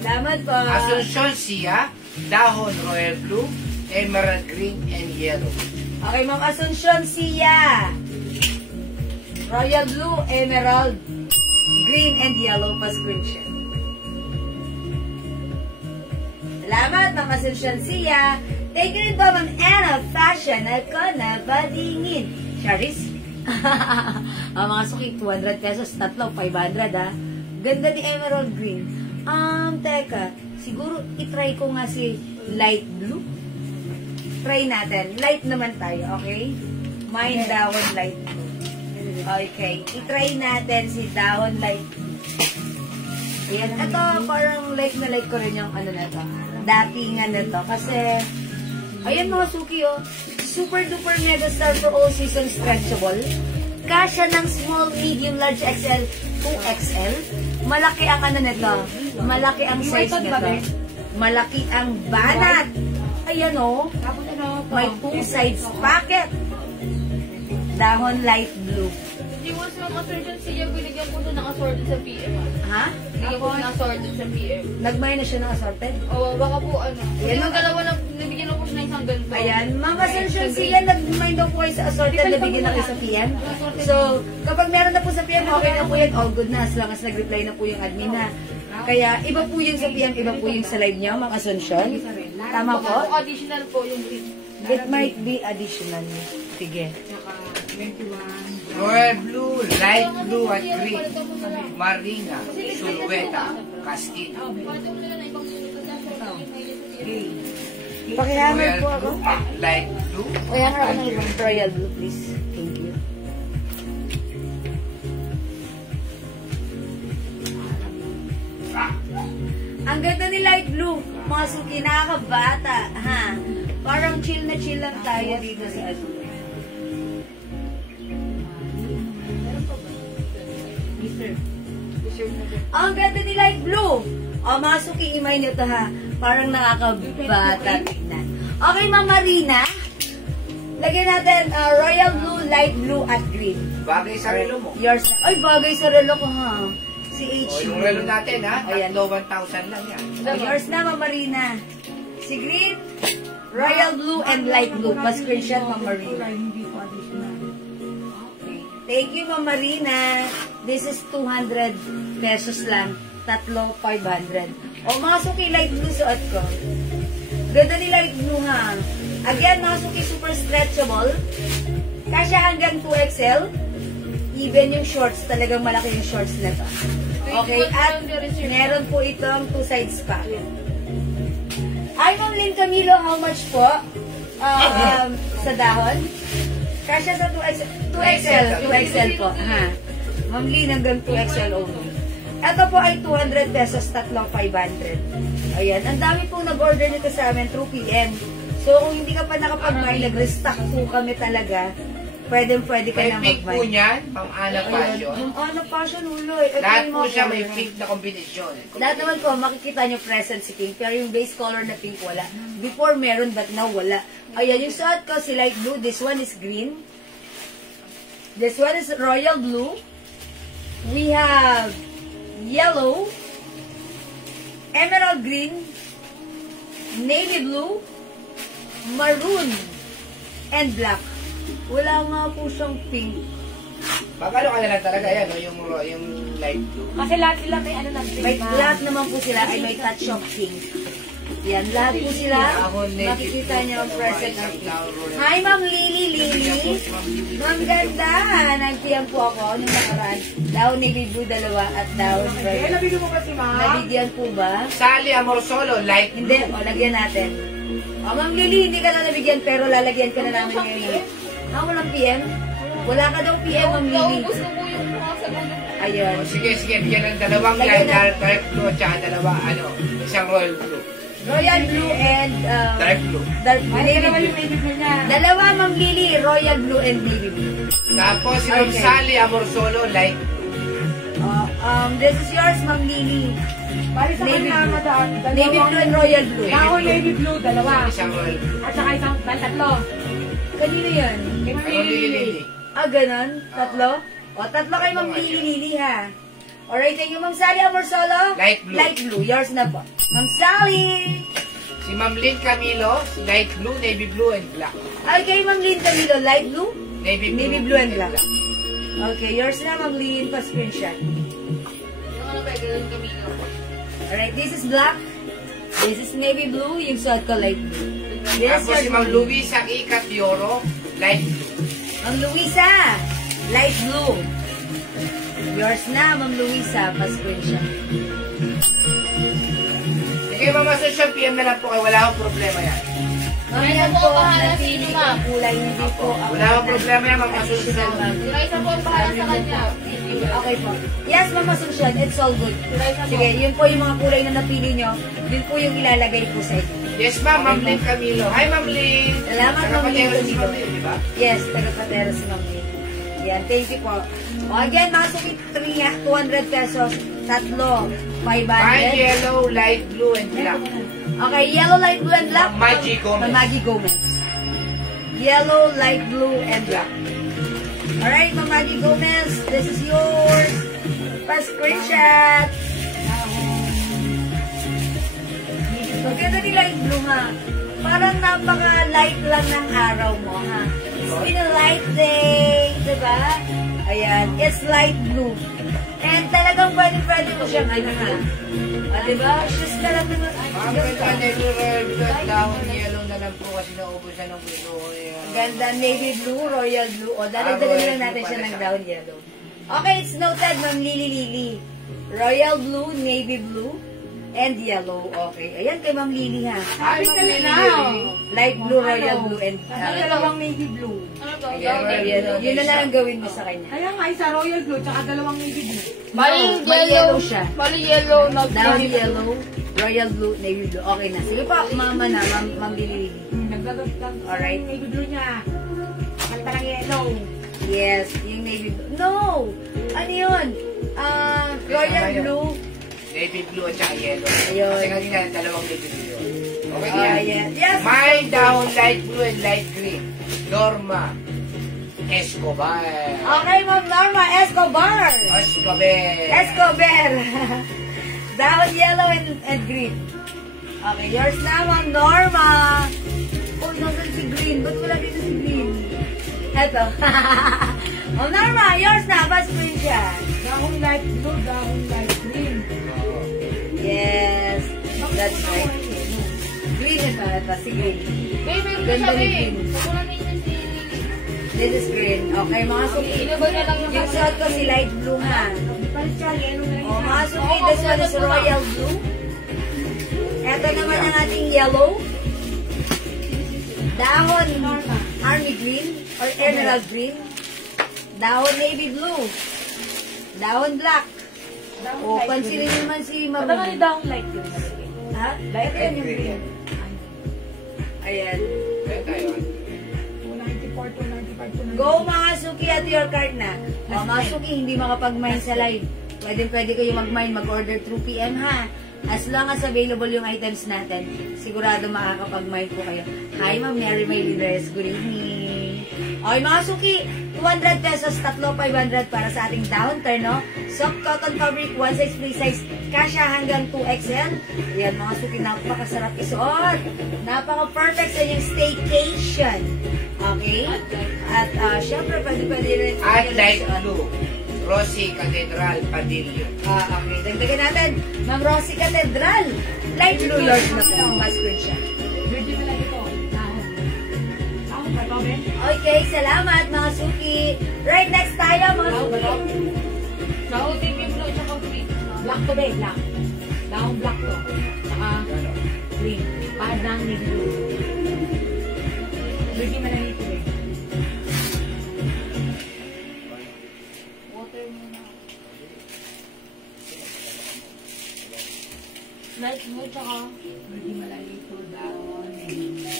Salamat po. Asuncion Sia, dahon royal blue, emerald green, and yellow. Okay, Ma'am Asuncion Sia. Royal blue, emerald, green, and yellow Pascription. Salamat, Ma'am Asuncion Sia. Thank you rin po, Ma'am Anna Fashion. Ako na badingin. Charis. Ang mga suki, 200 pesos, tatlo, 500 ha. Ganda ni emerald green. Teka, siguro itry ko nga si light blue. Try natin. Light naman tayo, okay? Mine dahon light blue. Okay, itry natin si dahon light blue. Ayan, ito parang like na like ko rin yung ano na to. Datingan na to. Kasi, ayan mga suki oh. Super duper mega star for all season stretchable. Kasya ng small, medium, large XL, 2XL. Malaki ang ano nito. Malaki ang size nito. Malaki ang banat. Ayan o. May 2 sides pocket. Dahon light blue. Hindi mo sa mga surgeon siya, binigyan ko doon ng assorted sa PM. Ha? Binigyan ko ng assorted sa PM. Nagmay na siya ng assorted? Oo, baka po ano. Yan Yung dalawa na, nabigyan ako siya ng isang ganito. Ayan, mga solution sila, nagmay daw po kayo sa assorted na bigyan na kayo sa PM. So, kapag meron na po sa PM, okay na po yan, all good na, as long as nag-reply na po yung admin na. Kaya, iba po yung sa PM, iba po yung sa live niyo, mga Asuncion. Tama po? Baka additional po yung It might be additional. Sige. Royal blue, light blue at green. Marina, Sulweta, Castillo. Pakihammer Royal po ako. blue, light blue. Kaya nga ako ng ibang royal blue, please. Thank you. Ang ganda ni light blue. Mga suki, nakakabata. Ha? Parang chill na chill lang tayo dito sa ano. Ang ganda ni light blue. O, mga suki, imay nyo to ha. Parang nakakabata tignan. Okay, Ma'am Marina. Lagyan natin royal blue, light blue, at green. Bagay sa relo mo. Yours. Ay, bagay sa relo ko ha. Si H. O, yung relo natin ha, Ayan. tatlo 1,000 lang yan. Yours na, Ma'am Marina. Si green, royal blue, and light blue. Pa-screenshot, Ma'am Marina. Thank you, Ma'am Marina. This is 200 pesos lang. Tatlo, 500. O, mga suki, light blue suot ko. Ganda ni light blue, ha. Again, mga suki, super stretchable. Kasya hanggang 2XL. Even yung shorts, talagang malaki yung shorts na to. Okay, at meron po itong 2 sides pa. Ay, Ma'am Lynn Camilo, how much po? Sa dahon? Kasya sa 2XL. 2XL po. Ha. Ma'am Lynn, hanggang 2XL only. Ito po ay 200 pesos, tatlong 500. Ayan. Ang dami pong nag-order nito sa amin through PM. So, kung hindi ka pa nakapag-buy, nag-restock po kami talaga. Pwede ka May na pink po mag-buy. niyan, pang Ana Passion. Yung Ana Passion, uloy. Lahat po siya may pink na kombinasyon. Lahat naman po, makikita nyo present si pink. Pero yung base color na pink, wala. Before meron, but now wala. Ayan, yung suot ko, si light blue. This one is green. This one is royal blue. We have yellow, emerald green, navy blue, maroon, and black. Wala nga po siyang pink. Magkano ka na lang talaga, yan, no? Yung light blue. Kasi lahat sila may ano lang. May, lahat naman po sila ay may touch of pink. Yan, lahat po sila. Makikita niyo ang present ng pink. Hi, Ma'am Lily. Ma'am ganda. Nagtiyan po ako nung nakaraan. Down navy blue, dalawa at down red. Nabigyan mo kasi, ma'am. Nabigyan po ba? Sally Amorsolo, light blue. Hindi, o, lagyan natin. O, Ma'am Lily, hindi ka na nabigyan, pero lalagyan ka na namin ngayon. Walang PM? Wala ka daw PM, Ma'am Lily. Naubos ko po yung mga sagot. Ayun. O, sige, bigyan ng dalawang light, dark blue, at saka isang royal blue. Royal blue and Dark blue. navy blue. Dalawa, Ma'am Lily, royal blue and navy blue. Tapos yung Okay. Sally Amorsolo, light blue. This is yours, Ma'am Lily. Bali sa Navy kanya, blue. madaan. Navy blue and royal blue. Ako navy blue, dalawa. Isang royal blue. At saka isang tatlo. Kanino yan? Ano Lili? Ganon? Tatlo? O, tatlo kay Ma'am Lily, ha? Alright, thank you, Ma'am Sally Amorsolo. Light blue. Light blue. Yours na po. Ma'am Sally. Si Ma'am Lynn Camilo, light blue, navy blue, and black. Okay, Ma'am Lynn Camilo. Light blue? Navy Blue and black. Okay, yours na, Ma'am Lynn. Pa-screenshot. Yung ano ba, ganun kami. Alright, this is black. This is navy blue. Yung suot ko, light blue. This is Tapos si yours, Ma'am Luisa Ikat Yoro, light blue. Ma'am Luisa. Light blue. Yours na, Ma'am Luisa. Pa-screenshot. Sige, Mama Social, PM na lang po kayo. Wala akong problema yan. Mamaya po po, ang bahala sa napili inyo, ko ma'am. ang kulay. Hindi po ako. Wala akong problema yan, Mama Social. Sila isa po ang bahala sa kanya. Okay po. Yes, Mama Susan, it's all good. Sige, yun po yung mga kulay na napili nyo. Yun po yung ilalagay po sa inyo. Yes, Ma'am. Ma'am Lynn Camilo. Hi, Ma'am Lynn. Salamat, Saka Ma'am patero Lynn si Ma'am Lynn, di ba? Yes, taga-patero si Ma'am Lynn. Yan, thank you po. O again, mga sukit, 200 pesos. Tatlo, 500. Hi, yellow, light blue, and black. Okay, yellow, light blue, and black. Maggie Gomez. Maggie Gomez. Yellow, light blue, and black. Alright, Ma'am Maggie Gomez, this is yours. Pa-screenshot. Maganda ni light blue, ha? Parang napaka-light lang ng araw mo, ha? It's been a light day, diba? Ayan, it's light blue. And talagang pwede mo siyang ano, ha? Diba? Just ka lang naman. Ma'am, ganda nito, royal blue at dahon yellow na lang po kasi naubusan ng gusto ko. Ganda, navy blue, royal blue. O, dadagdagan lang natin siya ng down yellow. Okay, it's noted, Ma'am Lily. Royal blue, navy blue, and yellow. Okay. Ayan kay Ma'am Lily, ha? Hi, Ma'am Lily. Light blue, royal blue, and Dalawang navy blue. Ano to? yellow. Yun na lang ang gawin mo sa kanya. Kaya nga, isa royal blue, tsaka dalawang navy blue. No, may yellow siya. Bali yellow, Down yellow, royal blue, navy blue. Okay na. Sige po, mama na, Ma'am Lily. Nagdadagdag. Alright. Navy blue niya. Kalita ng yellow. Yes, yung navy blue. No! Ano yun? Royal blue. Navy blue at saka yellow. Ayun. Kasi kanina, dalawang navy blue yun. Okay, Ah, yan. yes. My down, light blue and light green. Norma Escobar. Okay, Ma'am Norma Escobar. Escobar. Down yellow and green. Okay, yours na, Ma'am Norma. Oh, nasan si green? Ba't wala dito si green? Eto. Ma'am Norma, yours na. Bas green siya. Dahon light blue, dahon light green. Yes. That's right. Green ito. Ito, si green. Meron na Ganda siya, ni eh. green. Pakulan na yun si... This is green. Okay, mga suki. Inabay na lang Yung suot ko si light blue, ha? Palit siya, yellow na Oh, mga suki, this one is royal blue. Ito naman ang ating yellow. Dahon, army green or emerald green. Dahon navy blue. Dahon black. O, pansinin naman si Ma'am. Pata nga ni dahon light green. Ha? Light yan yung green. Ayan. Kaya tayo. 294, 295, 296. Go mga Suki at your card na. O mga Suki, hindi makapag-mine sa live. Pwede kayo mag-mine, mag-order through PM ha. As long as available yung items natin, sigurado makakapag-mine po kayo. Hi Ma'am Mary May Lides, good evening. Okay mga Suki, 200 pesos, tatlo 500 para sa ating downturn, no? Soft cotton fabric, one size, free size, kasya hanggang 2XL. Yan mga Suki, napakasarap isuot. Napaka-perfect sa inyong staycation. Okay? At syempre, pwede rin. At light blue. Rosy Cathedral Padillo. Okay, dagdagan natin. Ma'am Rosy Cathedral. Light blue large na po. Mas-screen siya. Ready na lang ito. Tahon ba ito, Ben? Okay, salamat mga Suki. Right, next tayo mga Suki. Sa OTP blue, tsaka green. Black to, Ben. Black. Dahong black to. Saka green. Padang navy blue. Ready mo na nito, Ben. Water muna. Light blue, tsaka Ready mo na nito. Dahon navy blue.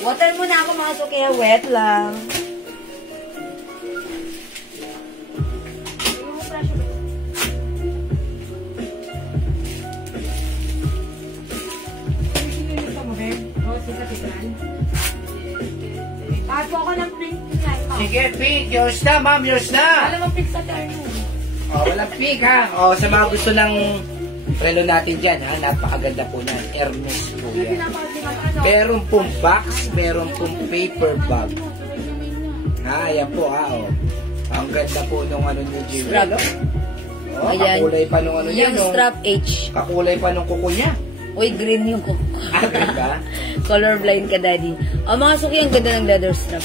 Water muna ako mga Suki. Wet lang. yung pressure ba? Ano sinunod mo, Ben? Rosy Cathedral. Paso ako ng print niya. Sige, pink. Yours na, ma'am. Yours na. Alam mo, fix sa turn mo. Walang pink, ha? Sa mga gusto ng relo natin dyan, ha? Napakaganda po na. Hermes po yan. Meron pong box, meron pong paper bag. Ayan po, Ang ganda po nung ano ni Jimmy. Strap. Ayan. Kakulay pa nung ano niya, Yung no? strap H. Kakulay pa nung kuko niya. Uy, green yung ko. Ganda. Colorblind ka, Daddy. Mga Suki, ang ganda ng leather strap.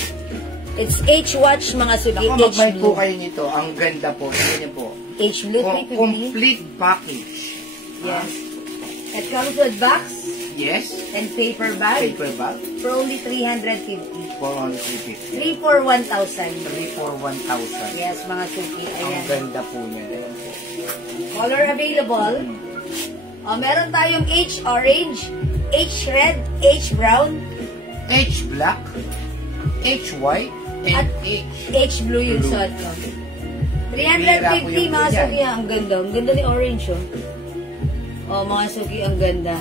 It's H-watch, mga Suki. Naku, mag-buy po H-blue. kayo nito. Ang ganda po. Tingnan niyo po. H-blue, 350. Complete package. Yes. It comes with box Yes. and paper bag Paper bag. for only 350. 450. 3 for 1,000. 3 for 1,000. Yes, mga Suki. Ang Ayan. ganda po niya. Ayan po. Color available. Meron tayong H orange, H red, H brown, H black, H white, and At- H. H blue yung Blue. suot ko. Bihira po 350 yung mga blue Suki. yan. Ang ganda. Ang ganda ni orange, mga Suki, ang ganda.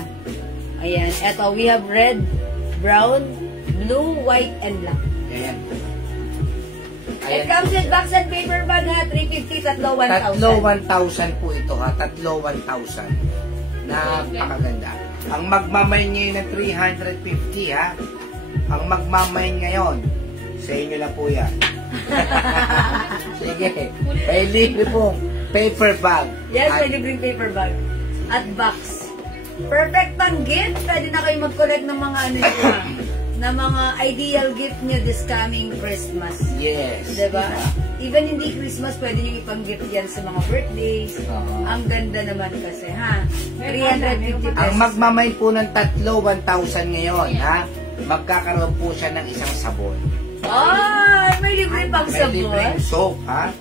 Ayan. Eto, we have red, brown, blue, white, and black. Ayan po. It comes with box and paper bag ha. 350, tatlo 1,000. Tatlo 1,000 po ito ha. Tatlo 1,000. Napakaganda. Ang magmamain ngayon ng 350 ha. Ang magmamain ngayon, sa inyo na po yan. Sige. May libre pong paper bag. Yes, At may libreng paper bag. At box. Perfect pang gift. Pwede na kayo mag-collect ng mga ano nyo, na mga ideal gift nyo this coming Christmas. yes. Diba? Even hindi Christmas, pwede nyo ipang-gift yan sa mga birthdays. Oo. Ang ganda naman kasi, ha? 350 pesos. Ang magmamain po ng tatlo 1,000 ngayon ha. Magkakaroon po siya ng isang sabon. Ay, may libre pang May sabon. libreng soap ha.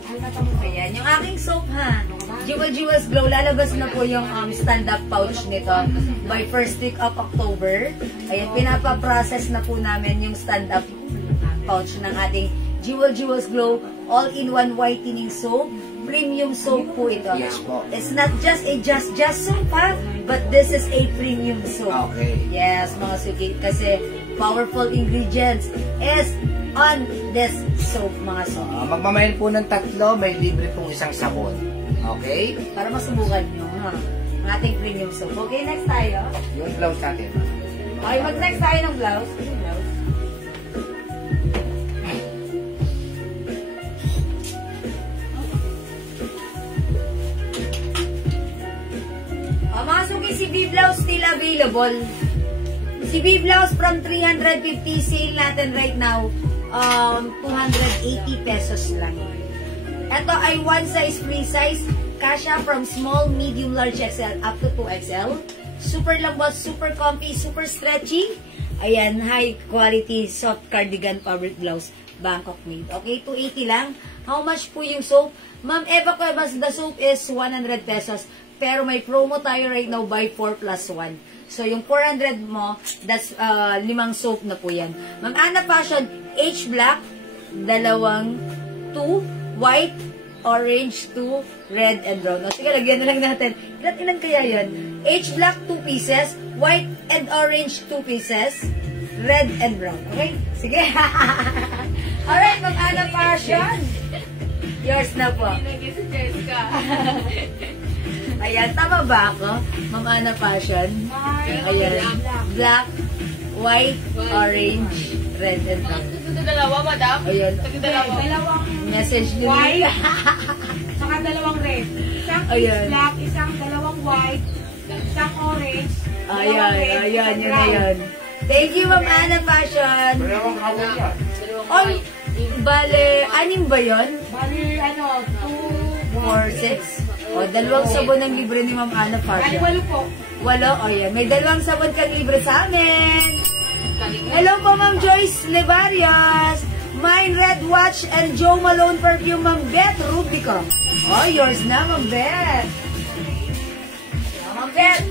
Ayan, yung aking soap ha. Jewels Glow, lalabas na po yung stand-up pouch nito by first week of October. Ayan, pinapaprocess na po namin yung stand-up pouch ng ating Jewels Glow all-in-one whitening soap. Premium soap po ito. Yes po. It's not just a just soap ha, but this is a premium soap. Okay. Yes, mga Suki, kasi powerful ingredients is on this soap, mga Suki. Magmamain po ng tatlo, may libre pong isang sabon. Okay? Para masubukan nyo, ha? Ang ating premium soap. Okay, next tayo. Yung blouse natin. Okay, mag-next tayo ng blouse. Yung blouse. Mga Suki, si B-Blouse still available. Si B-Blouse from 350 sale natin right now, 280 pesos lang. Ito ay one size, free size, kasha from small, medium, large XL up to 2XL. Super lambot, super comfy, super stretchy. Ayan, high quality soft cardigan fabric blouse, Bangkok made. Okay, 280 lang. How much po yung soap? Ma'am Eva Cuevas, the soap is 100 pesos. Pero may promo tayo right now, buy 4 plus 1. So, yung 400 mo, that's 5 soap na po yan. Ma'am Ana Fashion, H black, 2, white, orange, 2, red, and brown. O, sige, lagyan na lang natin. Ilan kaya yan? H black, 2 pieces, white and orange, 2 pieces, red and brown. Okay? Sige. Alright, Ma'am Ana Fashion. Yours na po. Pinagay si Jessica. Ayan, tama ba ako? Ma'am Ana Fashion. Ayan. Black, white, orange, red, and brown. Ito dalawa, madam. Ayan. Ito dalawa. Dalawang Message ni white, saka dalawang red. Isang Ayan. black, dalawang white, isang orange, Ayan, dalawang red, ayan, isang yun na brown. yun. Thank you, Ma'am Ana Fashion. Dalawang hawak yan. Oy, bale, anim ba yun? Bali, 4, 6. O, 2 sabon ang libre ni Ma'am Ana bali, Fashion. 8 po. 8, o yan. May 2 sabon kang libre sa amin. Hello po, Ma'am Joyce Levarias. Mine Red Watch and Joe Malone Perfume, Ma'am Beth Rubico. Oh, yours na, Ma'am Beth. Ma'am Beth,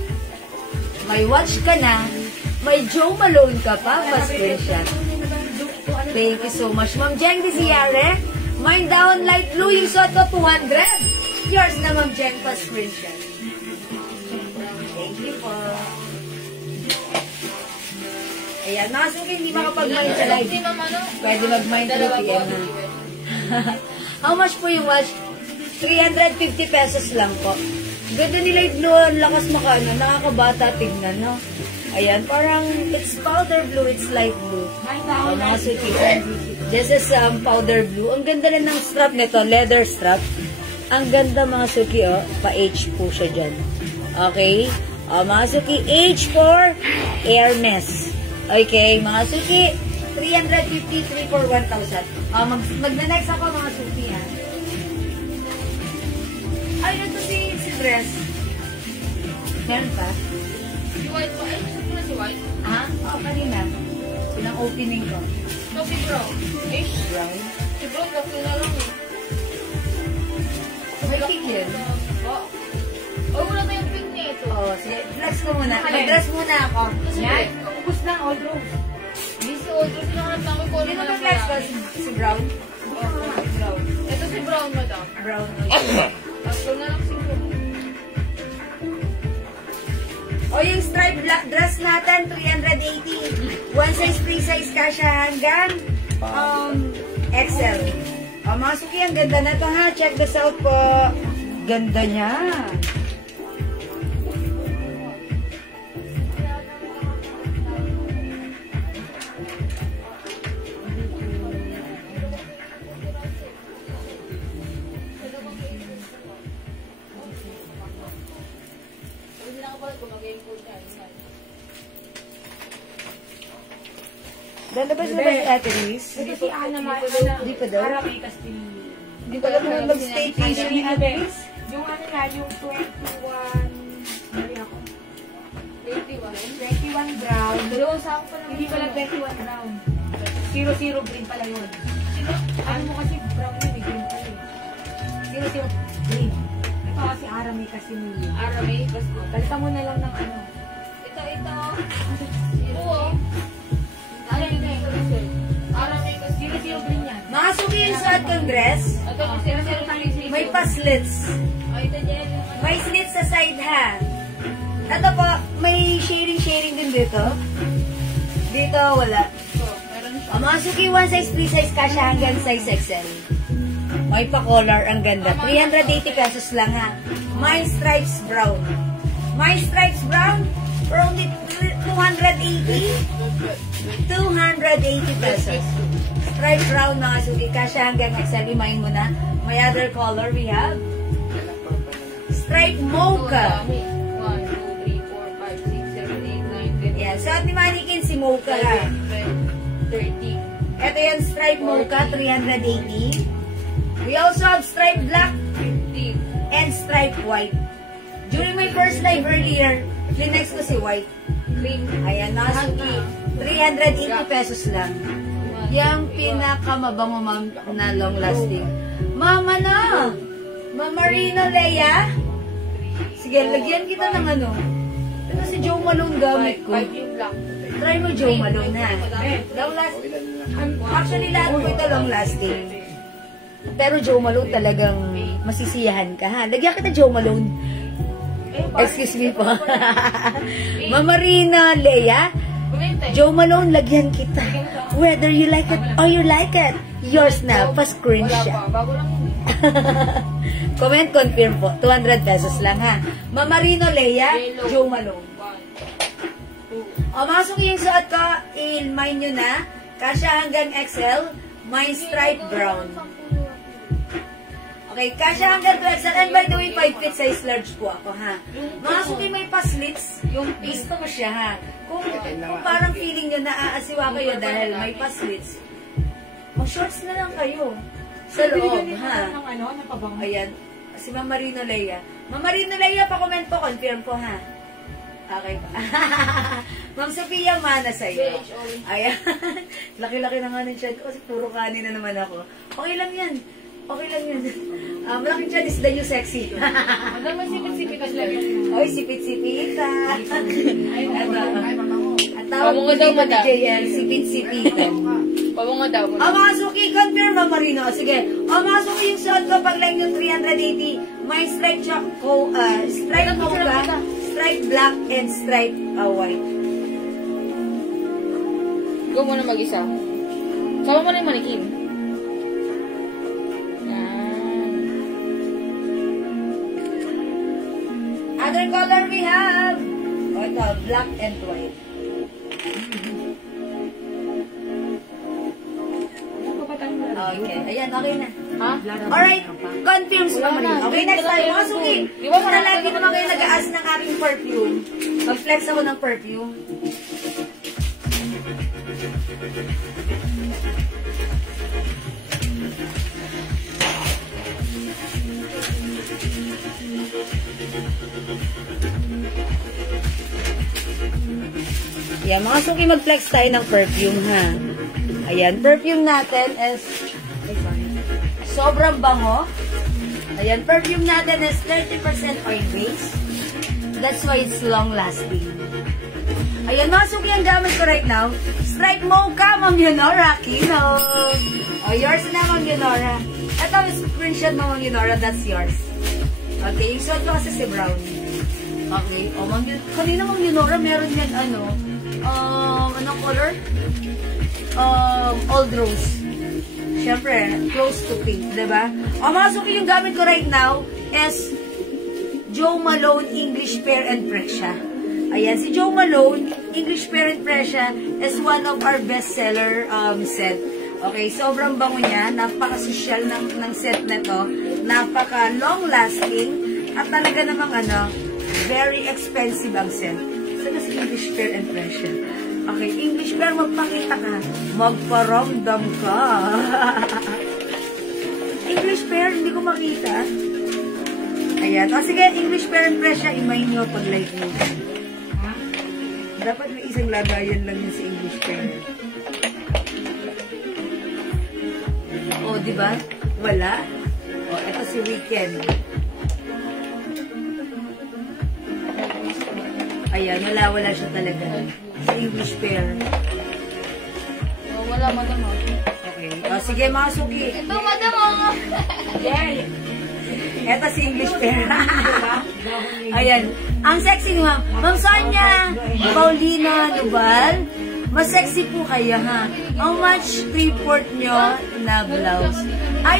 may watch ka na. May Joe Malone ka pa. Pa-screenshot. Thank you so much, Ma'am Jeng Disiare. Mine down light blue. Yung suot ko, 200. Yours na, Ma'am Jeng. Pa-screenshot. Thank you po. Ayan, mga suki, hindi makapag-mind sa live. Si ma'am ano? Pwede mag-mind 2 Dalawa po. PM na. How much po yung watch? 350 pesos lang po. Ganda nila yung blue, ang lakas makano, nakakabata tignan, no? Ayan, parang it's powder blue, it's light blue. Mga suki. This is powder blue. Ang ganda rin ng strap nito, leather strap. Ang ganda mga suki, oh. Pa-H po siya dyan. Okay? Mga suki, H for Hermes. Okay, mga suki, 353 for 1,000. Magna-next ako mga suki, ha? Ay, ito si dress. Meron pa? Si White pa. Ay, gusto ko na si White. Ha? Oo, kanina. Pinang opening ko. So, si Brown. Eh, Brown. si Brown, laki na lang eh. May pink yun. Oh, wala tayong pink nito. Oo, sige. Flex ko muna. Mag-dress muna ako. Yan, ubus lang, all rose. Hindi si Audrey, sinahanap namin ko. Hindi naman flex ko. Si Brown. Si Brown. Ito si Brown, madam. Brown. Ako na lang siguro. O yung stripe black dress natin, 380. One size, free size ka siya hanggang XL. O mga suki, ang ganda na to ha. Check this out po. Ganda niya. Hindi na ako pala gumagay po siya. Lalabas na ba si Ate Liz? Ito si Ana Di pa daw? Arami Castillo. Di pa naman mag-staycation ni Ate Liz? Yung ano na, yung 21, mali ako. 21 brown. Dalawang sako pa lang. Hindi pala 21 brown. 00 green pala yun. Ano mo kasi brown yun, green pala yun. 00 green. Ito kasi Arami Castillo. Arame, basta. Balitan mo na lang ng ano. Ito. Oo. Ano yung ito? Arame, kasi 00 green yan. Mga suki yung suot kong dress. ito yung sino May pa-slits. Ay, ito dyan. May slits sa side ha. Ito po, may sharing din dito. Dito, wala. Ito, meron siya. Mga suki, one size, free size ka siya hanggang size XL. May pa-collar, ang ganda. 380 pesos lang ha. My stripes brown. My stripes brown for only 280. 280 pesos. Stripe brown mga suki, kasya hanggang XL. Imayin mo na. May other color we have. Stripe mocha. 1, 2, 3, 4, 5, 6, 7, 8, 9, 10. Yan. So, at ni Manikin si mocha ha. 30. Ito yung stripe mocha, 380. We also have stripe black 50. and stripe white. During my first live earlier, linex ko si white. Green. Ayan, nasuki. 380 pesos lang. Yung pinakamabango ma'am na long lasting. Mama na! Mama Rina Leia? Sige, lagyan kita ng ano. Ito si si Joe Malone gamit ko. 5 yung black. Try mo Joe Malone ha. Long last, actually lahat po ito long lasting. Pero Joe Malone talagang masisiyahan ka ha. Lagyan kita Joe Malone. Excuse me po. Mama Rina, Leia, Joe Malone, lagyan kita. Whether you like it or you like it. Yours na, pa-screenshot. Bago lang yun. Comment, confirm po. 200 pesos lang ha. Mama Rina, Leia, Joe Malone. 1, 2. O, masok yung suot ko. In-mine nyo na. Kasha hanggang XL. May stripe brown. Okay, kasha hanggang 2XL. And by the way, 5 feet size large po ako, ha. Mga suki may pa-slits, yung gusto mo siya, ha. Kung parang feeling nyo naaasiwa kayo dahil may pa-slits, mag-shorts na lang kayo. Sa loob, ha. Ayan, si Mama Rino Leia. Mama Rino Leia, pa-comment po, confirm po, ha. Okay pa. Ma'am Sophia, mana sa'yo. Ayan. Laki-laki na nga ng chan ko kasi puro kanin na naman ako. Okay lang yan. Okay lang yun. Malaking chan is the new sexy. Hanggang may sipit-sipit ang lagi. Oy, sipit-sipita. At tawag Pamungo mo daw, dito ni madam. JL, sipit-sipita. Pamungo daw. Mga suki, confirm Mama Marino. Sige. Mga suki, yung suot ko, pag like nyo 380, may stripe stripe mocha, stripe black, and stripe white. Go muna mag-isa. Sama mo na yung manikin. Other color we have, ito, black and white. Okay, ayan, okay na. Ha? Alright, confirm si Mama Marino. Okay, next time, mga suki. Di ba Kung lagi naman kayo nag-aas ng aking perfume, mag-flex ako ng perfume. Yan, mga suki, mag-flex tayo ng perfume, ha. Ayan, perfume natin is sobrang bango. Ayan, perfume natin is 30% oil base. That's why it's long-lasting. Ayan, mga suki, ang gamit ko right now, stripe mocha, Ma'am Yunora, Kino. O, yours na, Ma'am Yunora. Ito, screenshot mo, Ma'am Yunora, that's yours. Okay, yung suot ko kasi si brown. Okay, o, Ma'am Yunora, kanina, Ma'am Yunora, meron yan, anong color? Old rose. Siyempre, close to pink, diba? O, mga suki, yung gamit ko right now is Joe Malone English Pear and Pressure. Ayan, si Joe Malone English Pear and Pressure is one of our bestseller set. Okay, sobrang bango niya. Napaka-social ng set na to. Napaka-long-lasting. At talaga namang very expensive ang set. Saan si English Pear and Pressure? Okay, English Pear, magpakita ka. Magparamdam ka. English Pear, hindi ko makita. Ayan. O sige, English Pear and Pressure, imay nyo pag like mo. Dapat may isang lagayan lang yun sa English Pear. O, diba? Wala. O, eto si Weekend. Ayan, wala siya talaga. Sa English Pear. Wala, madam. Okay. O, sige, mga suki. Ito, madam. Yeah. Eto si English Pear. Ayan. Ang sexy ni Ma'am. Ma'am Sonia, Paulina, Nubal. Mas sexy po kayo, ha? How much 3/4 nyo na blouse?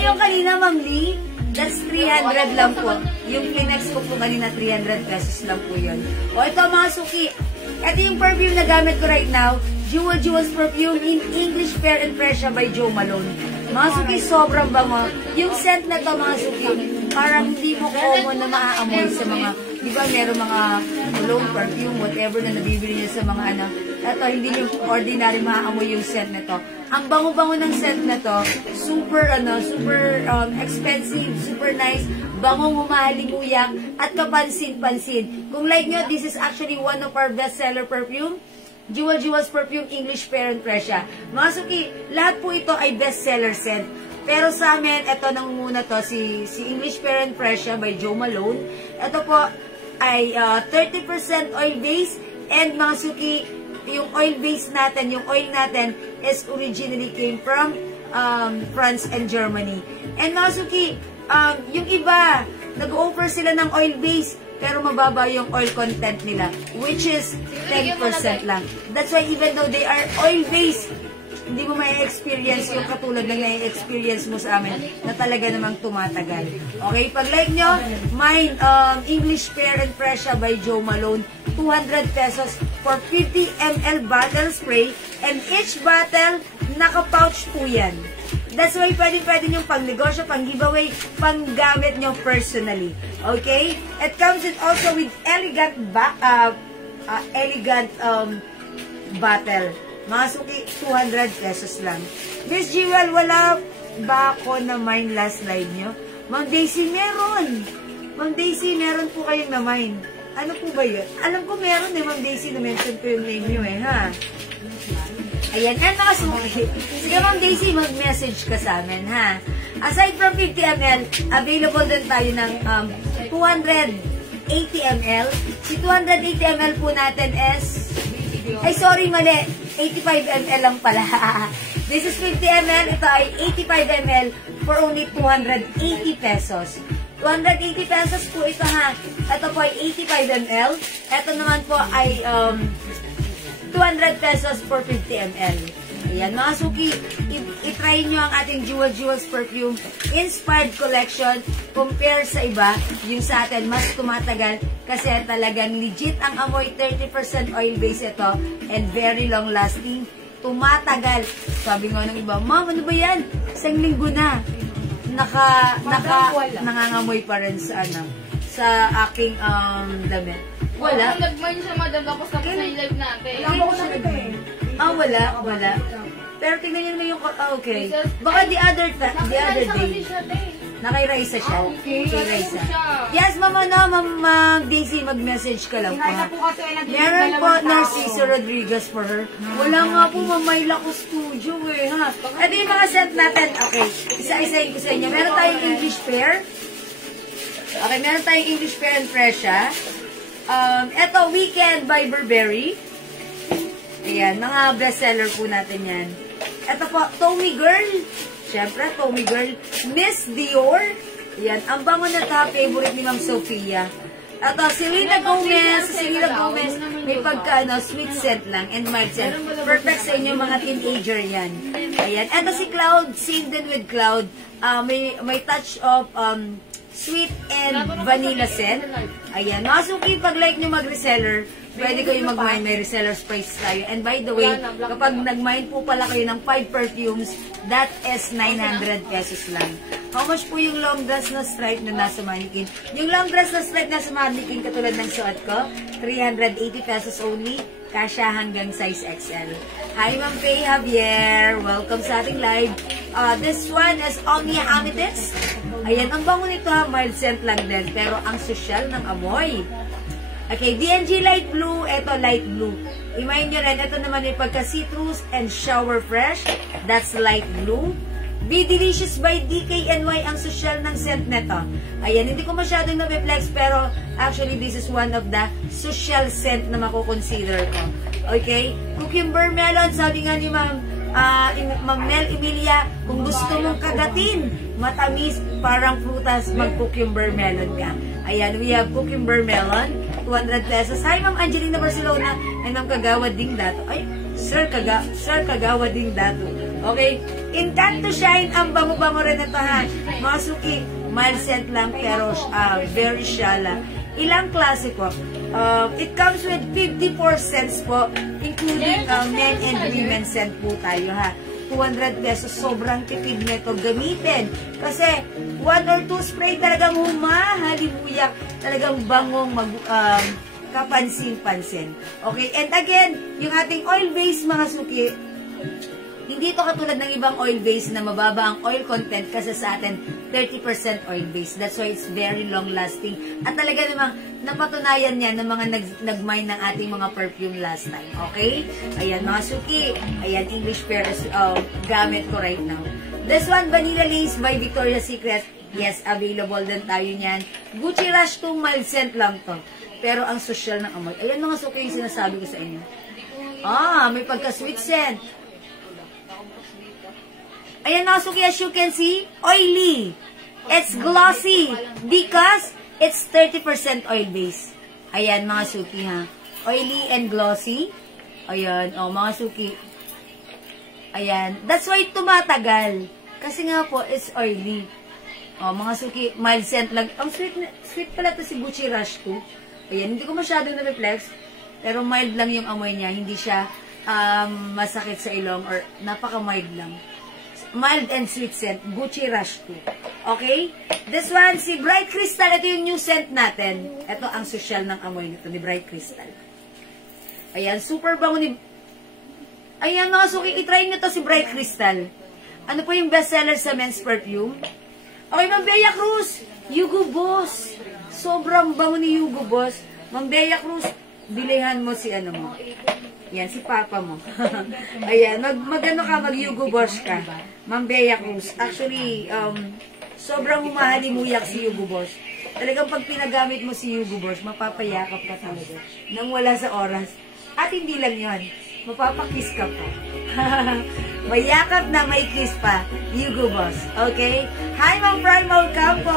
Yung kanina, Ma'am Lee, that's 300 lang po. Yung Kleenex ko po kanina, 300 pesos lang po yun. O, ito mga suki. Ito yung perfume na gamit ko right now. Jewel's perfume in English Pear and Pressure by Joe Malone. Mga suki, sobrang bango. Yung scent na to, mga suki, parang hindi mo common na maaamoy sa mga, di ba, meron mga cologne, perfume, whatever na nabibili niyo sa mga ito, hindi yung ordinary maaamoy yung scent na to. Ang bango-bango ng scent na to, super expensive, super nice, bangong humahalimuyak, at kapansin-pansin. Kung like nyo, this is actually one of our bestseller perfume. Jewel's perfume English Pear and Pressure. Mga suki, lahat po ito ay bestseller scent. Pero sa amin, ito nangunguna to, si English Pear and Pressure by Joe Malone. Ito po ay 30% oil base And mga suki, yung oil base natin, yung oil natin is originally came from France and Germany. And mga suki, yung iba, nag-offer sila ng oil base, pero mababa yung oil content nila, which is 10% lang. That's why even though they are oil base, hindi mo may experience yung katulad ng na-experience mo sa amin na talaga namang tumatagal. Okay, pag like nyo, mine, English Pear and Fresha by Joe Malone, 200 pesos for 50 ml bottle spray, and each bottle, naka-pouch po yan. That's why pwede nyo pang negosyo, pang giveaway, pang gamit nyo personally. Okay? It comes in also with elegant bottle. Mga suki, 200 pesos lang. Miss Jewel, wala ba ako na mine last live nyo? Ma'am Daisy, meron. Ma'am Daisy, meron po kayong na mine. Ano po ba yun? Alam ko meron eh, Ma'am Daisy, na-mention ko yung name nyo eh, ha? Ayan, and mga suki. Sige, Ma'am Daisy, mag-message ka sa amin, ha? Aside from 50 ml, available din tayo ng 280 ml. Si 280 ml po natin is... Ay, sorry, mali. 85 ml lang pala. This is 50 ml. Ito ay 85 ml for only 280 pesos. 280 pesos po ito, ha. Ito po ay 85 ml. Ito naman po ay 200 pesos for 50 ml. Ayan, mga suki, i-try nyo ang ating Jewels Perfume Inspired Collection. Compare sa iba, yung sa atin mas tumatagal kasi talagang legit ang amoy. 30% oil base ito and very long lasting. Tumatagal. Sabi nga ng iba, Ma'am, ano ba yan? Isang linggo na. Nangangamoy pa rin sa aking damit. Wala. Nag-mine siya, madam, tapos na live natin. Wala. Pero tingnan nyo naman yung... okay. Baka the other day. Nakairaisa siya. Okay. Nakairaisa. Yes, Mama Daisy, mag-message ka lang po, ha. Meron po Narciso Rodriguez for her. Wala nga po, Mamayla ko studio, eh, ha. Ito yung mga set natin. Okay. Isa-isahin ko sa inyo. Meron tayong English Pear. Okay, meron tayong English Pear and Fresha. Ito, Weekend by Burberry. Ayan, mga bestseller po natin yan. Ito po, Tommy Girl. Siyempre, Tommy Girl. Miss Dior. Ayan, ang bango na ito, favorite ni Ma'am Sophia. Ito, Selena Gomez. May sweet scent lang and mild scent. Perfect sa inyo mga teenager yan. Ayan, ito si Cloud, same din with Cloud. May touch of sweet and vanilla scent. Ayan, mga suki, pag like nyo mag-reseller, pwede kayo mag-mine, may reseller's price tayo. And by the way, kapag nag-mine po pala kayo ng 5 perfumes, that is 900 pesos lang. How much po yung long dress na stripe na nasa mannequin? Yung long dress na stripe na nasa mannequin, katulad ng suot ko, 380 pesos only, kasya hanggang size XL. Hi, Ma'am Faye Javier. Welcome sa ating live. This one is Omnia Amethyst. Ayan, ang bango nito, ha, mild scent lang din, pero ang sosyal ng amoy. Okay, DNG Light Blue, ito light blue. Imayin nyo rin, ito naman yung pagka-citrus and shower fresh. That's light blue. Be Delicious by DKNY ang social ng scent neto. Ayan, hindi ko masyadong na-flex, pero actually this is one of the social scent na makukonsider ko. Okay? Cucumber Melon, sabi nga ni Ma'am Mel Emilia, kung gusto mong kagatin, matamis, parang prutas, mag-cucumber melon ka. Ayan, we have cucumber melon, 200 pesos. Hi, Ma'am Angelina Barcelona, and Ma'am Kagawa Ding Dato. Ay, Sir Kagawa Ding Dato. Okay, Intent to Shine, ang bango-bango rin ito, ha. Mga suki, mild scent lang, pero very shala. Ilang klase po? It comes with 54 cents po, including men and women scent po tayo, ha. 200 pesos, sobrang tipid nito gamitin. Kasi 1 or 2 spray talagang humahalimuyak, talagang bangong kapansin-pansin. Okay, and again, yung ating oil base, mga suki, hindi ito katulad ng ibang oil base na mababa ang oil content kasi sa atin 30% oil base. That's why it's very long lasting. At talaga namang napatunayan yan ng mga nag-mine ng ating mga perfume last time. Okay? Ayan, mga suki. Ayan, English Pear gamit ko right now. This one, Vanilla Lace by Victoria's Secret. Yes, available din tayo niyan. Gucci Rush 2 mild scent lang to. pero ang social ng amoy. Ayan mga suki yung sinasabi ko sa inyo. May pagka-sweet scent. Ayan mga suki, as you can see, oily. It's glossy because it's 30% oil base. Ayan mga suki ha. Oily and glossy. Ayan, mga suki. Ayan. That's why tumatagal. Kasi nga po, it's oily. Mga suki, mild scent lang. Ang sweet pala to si Gucci Rush 2. Ayan, hindi ko masyadong na-reflex. Pero mild lang yung amoy niya. Hindi siya masakit sa ilong or napaka-mild lang. Mild and sweet scent. Gucci Rush 2. Okay? This one, si Bright Crystal. Ito yung new scent natin. Ito ang social ng amoy nito ni Bright Crystal. Ayan, super bango ni... Ayan mga suki, itry nyo to si Bright Crystal. Ano po yung bestseller sa men's perfume? Okay, Ma'am Bea Cruz. Hugo Boss. Sobrang bango ni Hugo Boss. Ma'am Bea Cruz, bilihan mo si ano mo. Yan, si Papa mo. Ayan, mag-ano ka, mag-Hugo Boss ka. Ma'am Bea Cruz. Actually, sobrang humahalimuyak si Hugo Boss. Talagang pag pinagamit mo si Hugo Boss, mapapayakap ka talaga. Nang wala sa oras. At hindi lang yon, mapapakiss ka pa. May yakap na may kiss pa. Hugo Boss. Okay? Hi, Ma'am Primal Campo.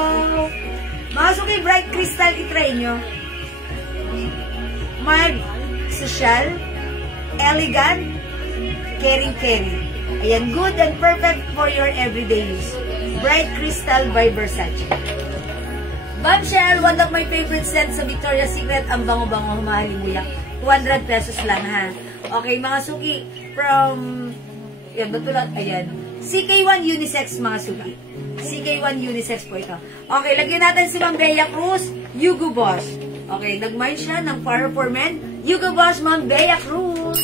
Mga suki, Bright Crystal, itry nyo. Mild, social, elegant, caring. Ayan, good and perfect for your everyday use. Bright Crystal by Versace. Bombshell, one of my favorite scents sa Victoria's Secret, ang bango-bango, humahalimuyak. 200 pesos lang ha. Okay, mga suki, from, yan, batulad, ayan. CK1 Unisex, mga suki. CK1 Unisex po ito. Okay, lagyan natin si Ma'am Bea Cruz, Hugo Boss. Okay, nag-mine siya ng Power for Men, Hugo Boss, Ma'am Bea Cruz.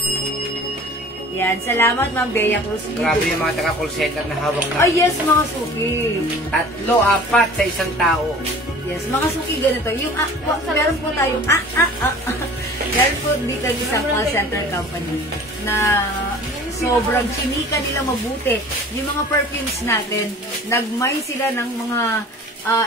Yan, salamat Ma'am Bea Cruz. Grabe yung mga taga-call center na hawak na. Ay, yes, mga suki. 3, 4 sa isang tao. Yes, mga suki, ganito. Yung, meron po tayong, meron po dito sa call center company na sobrang chinika nila mabuti. Yung mga perfumes natin, nag-mine sila ng mga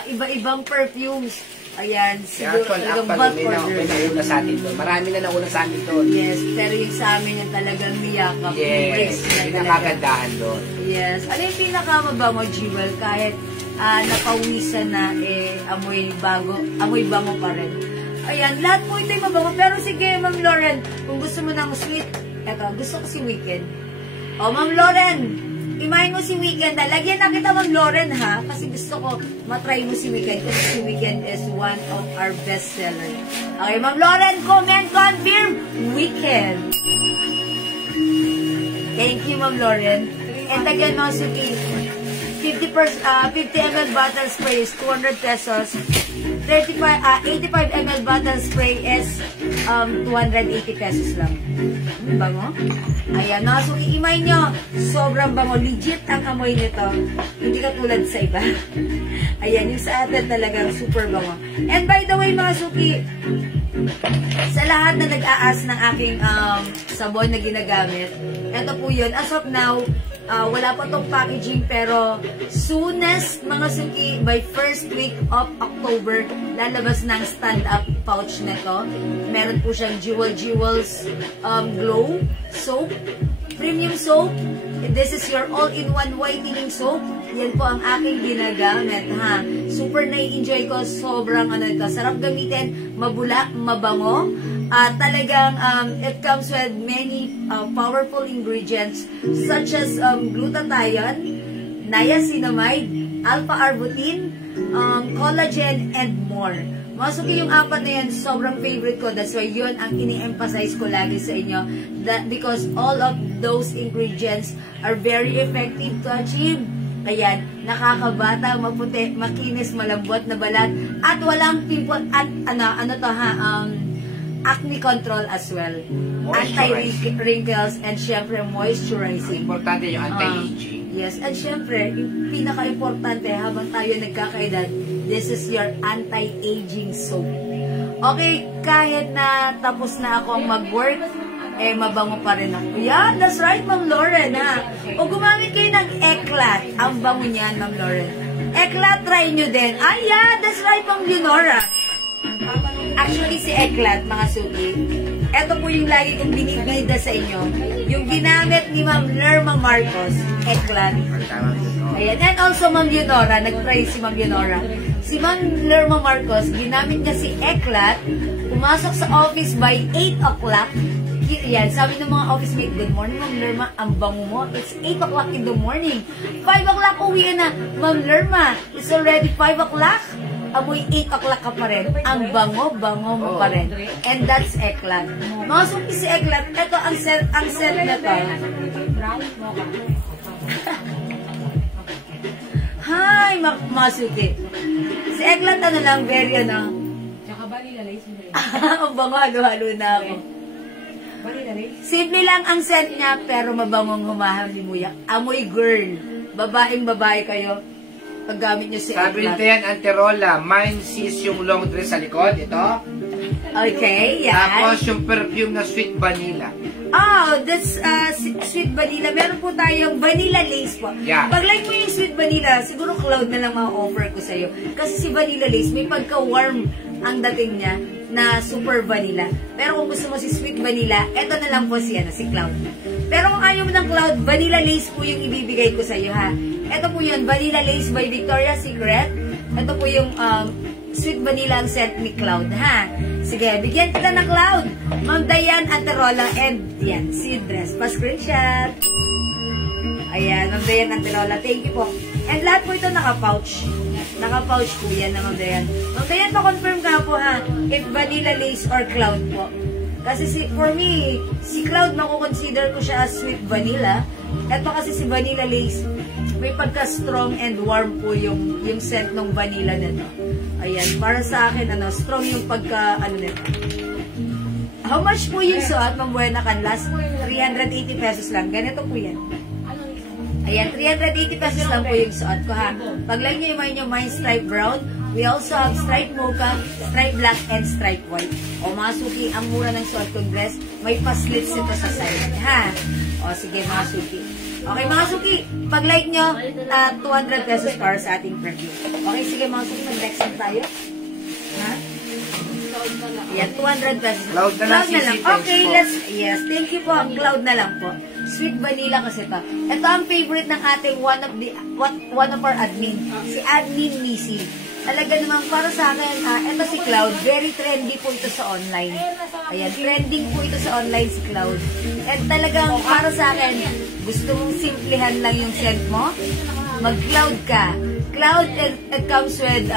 iba-ibang perfumes. Ayan, siguro talagang bulk order. May nauna sa atin doon. Marami na nauna sa atin doon. Yes, pero yung sa amin yung talagang niyakap. Yes, yung nakagandaan doon. Yes, ano yung pinakamabango, Jewel? Kahit napawisan na, amoy bango pa rin. Ayan, lahat po ito'y mabango. Pero sige, Ma'am Lauren, kung gusto mo ng sweet, eto, gusto ko si Weekend. Ma'am Lauren, imahin mo si Weekend. Lagyan na kita, Ma'am Lauren, ha? Kasi gusto ko matry mo si Weekend. Kasi si Weekend is one of our best sellers. Okay, Ma'am Lauren, comment, confirm, Weekend. Thank you, Ma'am Lauren. And again, mga suki, 50 ml bottle spray is 200 pesos. 85 ml bottle spray is 280 pesos lang. Bango? Ayan, nakasuki, imay nyo. Sobrang bango. Legit ang amoy nito. Hindi katulad sa iba. Ayan, yung sa atin talagang super bango. And by the way, mga suki, sa lahat na nag-aas ng aking sabon na ginagamit, ito po yun. As of now, wala pa tong packaging, pero soonest, mga suki, by first week of October, lalabas ng stand-up pouch nito. Meron po siyang Jewels Glow soap, premium soap. This is your all-in-one whitening soap. Yan po ang aking ginagamit, ha. Super nai-enjoy ko. Sobrang ito. Sarap gamitin, mabula, mabango. Talagang it comes with many powerful ingredients such as glutathione, niacinamide, alpha-arbutin, collagen, and more. Masuki yung apat na yan, sobrang favorite ko. That's why yun ang ini-emphasize ko lagi sa inyo. Because all of those ingredients are very effective to achieve. Kaya nakakabata, maputi, makinis, malambot na balat, at walang pimple, at acne control as well. Anti-wrinkles, and syempre moisturizing. Importante yung anti-aging. Yes, and syempre, yung pinaka-importante habang tayo nagkakaedad, this is your anti-aging soap. Okay, kahit na tapos na akong mag-work, mabango pa rin ako. Yeah, that's right, Ma'am Lauren, ha? O gumamit kayo ng Eclat. Ang bango niyan, Ma'am Lauren. Eclat, try nyo din. Yeah, that's right, Ma'am Leonora. Actually, si Eklat, mga suki, eto po yung lagi kong binibida sa inyo. Yung ginamit ni Ma'am Lerma Marcos, Eklat. Ayan. And also, Ma'am Leonora, nag-try si Ma'am Leonora. Si Ma'am Lerma Marcos, ginamit niya si Eklat, pumasok sa office by 8 o'clock. Yan, sabi ng mga office mate, good morning, Ma'am Lerma, ang bango mo. It's 8 o'clock in the morning. 5 o'clock uwi na, Ma'am Lerma, it's already 5 o'clock. Amoy 8 o'clock ka pa rin. Ang bango mo pa rin. And that's Eklat. Mga suki si Eklat, ito ang set na to. Brown mocha. Hi, mga suki. Si Eklat, ano lang, very ano. Tsaka vanilla lace. Ang bango, halo-halo na ako. Vanilla lace. Simple lang ang scent niya, pero mabangong humahalimuyak. Amoy girl. Babaeng-babae kayo. Paggamit niyo si Sabi nito yan, Anterola, mine sees yung long dress sa likod, ito. Okay, yan. Tapos yung perfume na sweet vanilla. Oh, that's sweet vanilla. Meron po tayong vanilla lace po. Yeah. Pag like mo yung sweet vanilla, siguro cloud na lang ma-offer ko sa'yo. Kasi si vanilla lace, may pagka-warm ang dating niya na super vanilla. Pero kung gusto mo si sweet vanilla, eto na lang po si cloud. Pero kung ayaw mo ng cloud, vanilla lace po yung ibibigay ko sa'yo, ha. Ito po yun, Vanilla Lace by Victoria's Secret. Ito po yung sweet vanilla ang scent ni Cloud, ha? Sige, bigyan kita ng Cloud. Ma'am Diane Anterola and yan, seed dress. Pa-screenshot. Ayan, Ma'am Diane Anterola. Thank you po. And lahat po ito naka-pouch. Naka-pouch po yan na Ma'am Diane. Ma'am Diane, pa-confirm ka po, ha? If Vanilla Lace or Cloud po. Kasi for me, si Cloud, makukonsider ko siya as sweet vanilla. Ito kasi si Vanilla Lace, may pagka-strong and warm po yung scent ng vanilla nito. Ayan, para sa akin, strong yung nito. How much po yung suot, Ma'am Buena Canlas? 380 pesos lang. Ganito po yan. Ayan, 380 pesos lang po yung suot ko, ha. Pag-like nyo yung mine stripe brown, we also have stripe mocha, stripe black, and stripe white. O mga suki, ang mura ng suot kong dress, may pa-slits ito sa side, ha. O sige mga suki. Okay mga suki, pag-like nyo, 200 pesos para sa ating preview. Okay, sige mga suki, mag-next na tayo. Ha? Yan, 200 pesos. Cloud na lang. Okay, yes, thank you po. Cloud na lang po. Sweet vanilla kasi ito. Ito ang favorite ng ating one of our admin, si Admin Missy. Talaga naman para sa akin, ito si Cloud, very trendy po ito sa online. Ayan, trending po ito sa online si Cloud. At talagang para sa akin, gusto mong simplihan lang yung scent mo, mag-Cloud ka. Cloud, it comes with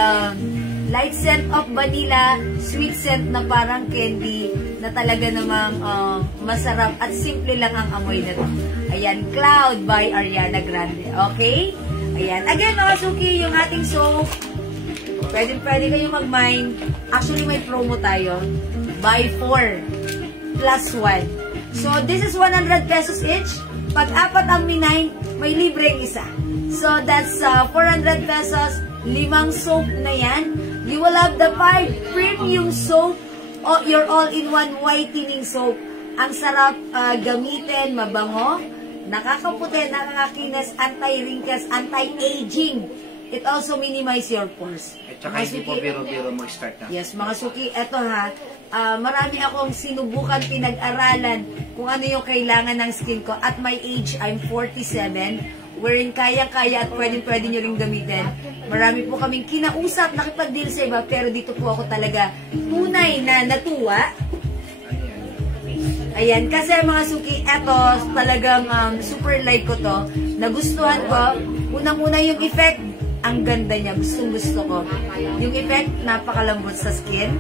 light scent of vanilla, sweet scent na parang candy, na talaga namang masarap at simple lang ang amoy nito. Ayan, Cloud by Ariana Grande. Okay? Ayan. Again, mga suki, yung ating soap, pwede kayo mag-mine. Actually, may promo tayo. Buy 4 plus 1. So, this is 100 pesos each. Pag apat ang minine, may libreng isa. So, that's 400 pesos. 5 soap na yan. You will have the 5 premium soap o your all-in-one whitening soap. Ang sarap gamitin, mabango, nakakaputi, nakakakinis, anti-wrinkles, anti-aging. It also minimize your pores. At saka hindi po biro-biro mag-start na. Yes, mga suki, eto ha, marami akong sinubukan, pinag-aralan kung ano yung kailangan ng skin ko. At my age, I'm 47, wherein kaya-kaya at pwede nyo rin gamitin. Marami po kaming kinausap, nakipag-deal sa iba, pero dito po ako talaga tunay na natuwa. Ayan, kasi mga suki, eto talagang super like ko to. Nagustuhan ko. Unang-una yung effect, ang ganda niya. Gustong-gusto ko. Yung effect, napakalambot sa skin.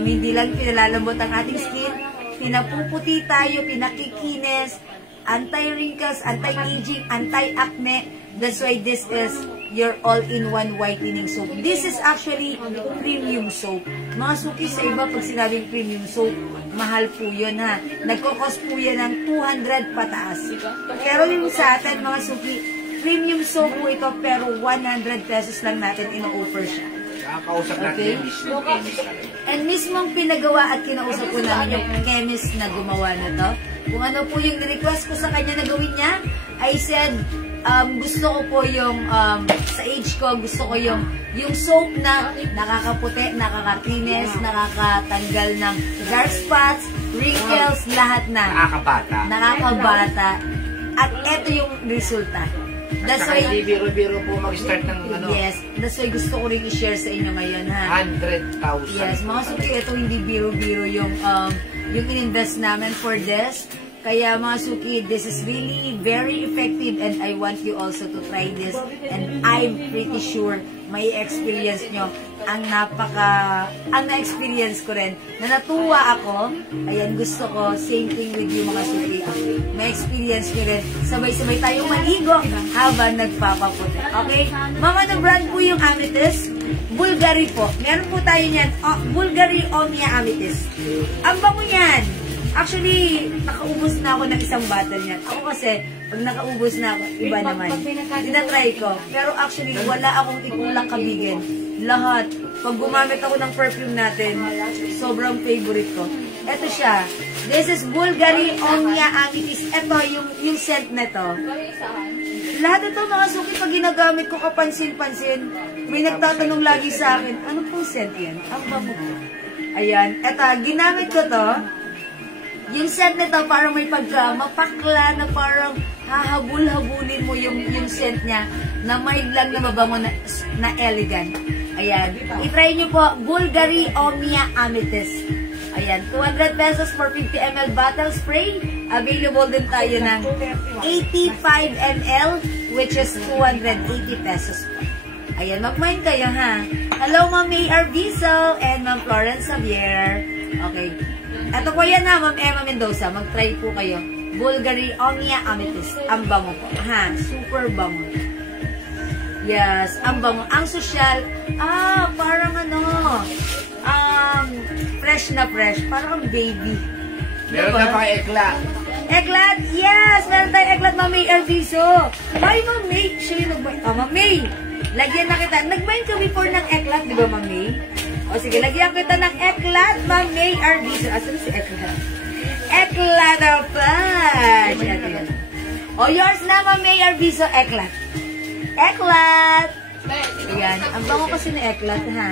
Hindi lang pinalalambot ang ating skin. Pinapuputi tayo, pinakikinis, anti-wrinkles, anti-aging, anti-acne. That's why this is your all-in-one whitening soap. This is actually premium soap. Mga suki, sa iba, pag sinabing premium soap, mahal po yun, ha. Nagkakos po yan ng 200 pataas. Pero yung sa atin, mga suki, premium soap po ito, pero 100 pesos lang natin ino-offer siya. Nakakausap natin yung mismo chemist natin. And mismong pinagawa at kinausap ko namin yung chemist na gumawa na to. Kung ano po yung request ko sa kanya na gawin niya, I said, gusto ko po yung, sa age ko, gusto ko yung soap na nakakaputi, nakakakines, nakakatanggal ng dark spots, wrinkles, lahat na. Nakakabata. Nakakabata. At eto yung resulta. That's Saka why, hindi biro-biro po mag-start ng ano. yes, that's why gusto ko rin i-share sa inyo ngayon, ha? 100,000. Yes, mga suki, ito hindi biro-biro yung in-invest namin for this. Kaya mga suki, this is really very effective and I want you also to try this. And I'm pretty sure may experience nyo ang na-experience ko rin. Na natuwa ako, ayan, gusto ko, same thing with you mga suki. May experience nyo rin. Sabay-sabay tayong maligo habang nagpapaputi. Okay? Mama, ng brand po yung Amethyst. Bulgari po. Meron po tayo niyan. Bulgari Omnia Amethyst. Ang bango yan. Actually, nakaubos na ako ng isang bottle niyan. Ako kasi, pag nakaubos na ako, iba naman. Tinatry ko. Pero actually, wala akong ikulang kabigin. Lahat. Pag gumamit ako ng perfume natin, sobrang favorite ko. Ito siya. This is Bulgari Omnia Amethyst. Ito, yung scent na to. Lahat ito mga suki, pag ginagamit ko kapansin-pansin, may nagtatanong lagi sa akin, ano pong scent yan? Ang bango ko. Ayan. Ito, ginamit ko to. Yung scent nito parang may mapakla na parang hahabul-habulin mo yung scent niya na may lang na mabango na elegant. Ayan. I-try nyo po, Bulgari Omnia Amethyst. Ayan, 200 pesos for 50 ml bottle spray. Available din tayo ng 85 ml which is 280 pesos po. Ayan, mag-mind kayo ha. Hello, Ma'am May Arvizo and Ma'am Florence Xavier. Okay. Ito po yan ha, Ma'am Emma Mendoza. Mag-try po kayo. Bulgari Omnia Amethyst. Ang bango po. Ha, super bango. Yes, ang bango. Ang sosyal, parang fresh na fresh. Parang baby. Meron diba? na pang eklat. Eklat, yes! Meron tayong eklat, Ma'am May Erviso. Ay, Ma'am May. Siya yung nag-bind. Ma'am May. Lagyan na kita. Nag-bind ka before ng eklat, di ba, Ma'am May? O sige, lagyan kita ng eklat, Ma'am May Erviso. Asan si eklat? Eklat of fudge. Ito yun. O, yours na, Ma'am May Erviso. Eklat. Eklat. Ayan. Ang bango kasi na eklat, ha?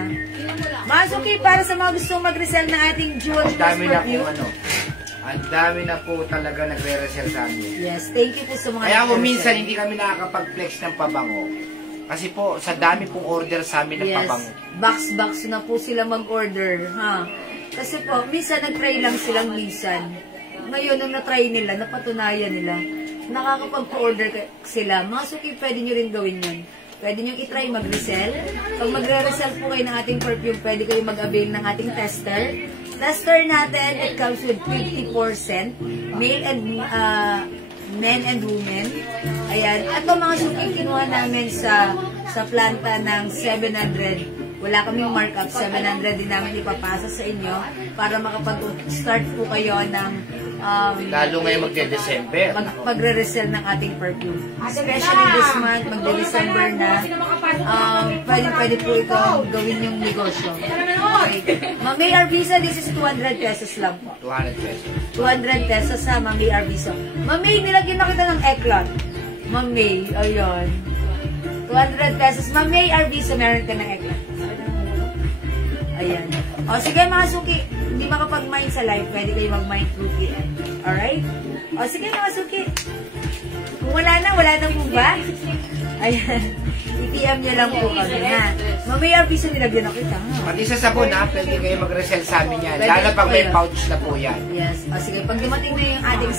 Masuki, para sa mga gustong mag-resell na ating Jewel Ang dami na po perfume. ang dami na po talaga nagre-resell sa amin. Yes, thank you po sa mga Kaya po nagre-resell. minsan hindi kami nakakapag-flex ng pabango. Kasi po sa dami pong order sa amin ng Yes, pabango. box na po sila mag-order, ha? Kasi po, minsan nag-try lang silang minsan. Ngayon, nung na-try nila, napatunayan nila, nakakapag-order sila. Mga suki, pwede nyo rin gawin yun. Pwede nyo i-try mag-resell. Pag magre-resell po kayo ng ating perfume, pwede kayo mag-avail ng ating tester. Tester natin, it comes with 50%. Male and men and women. Ayan. Ito mga suki, kinuha namin sa planta ng 700. Wala kaming markup. 700 din namin ipapasa sa inyo para makapag-start po kayo ng Lalo ngayon magde-December. magre-resell ng ating perfume. Especially this month, magde-December na. Pwede po ito gawin yung negosyo. Okay. Ma'am May Arvizo, this is 200 pesos lang po. 200 pesos. 200 pesos sa Ma'am May Arvizo. Ma'am May, nilagyan na kita ng eklat. Ma'am May, ayun. 200 pesos. Ma'am May Arvizo, meron ka ng eklat. Ayan. O, sige mga suki, hindi makapag-mind sa live, pwede kayo mag-mind through PM. Alright? O, sige mga suki. Kung wala na po ba? Ayan. I-PM nyo lang po kami, ha? Mamaya, bisa nilagyan ako kita, ha? Pati sa sabon ha, pwede kayo mag-resell sa amin yan. Pwede Lalo pag po may yun. pouch na po yan. Yes. O, sige, pag dumating na yung ating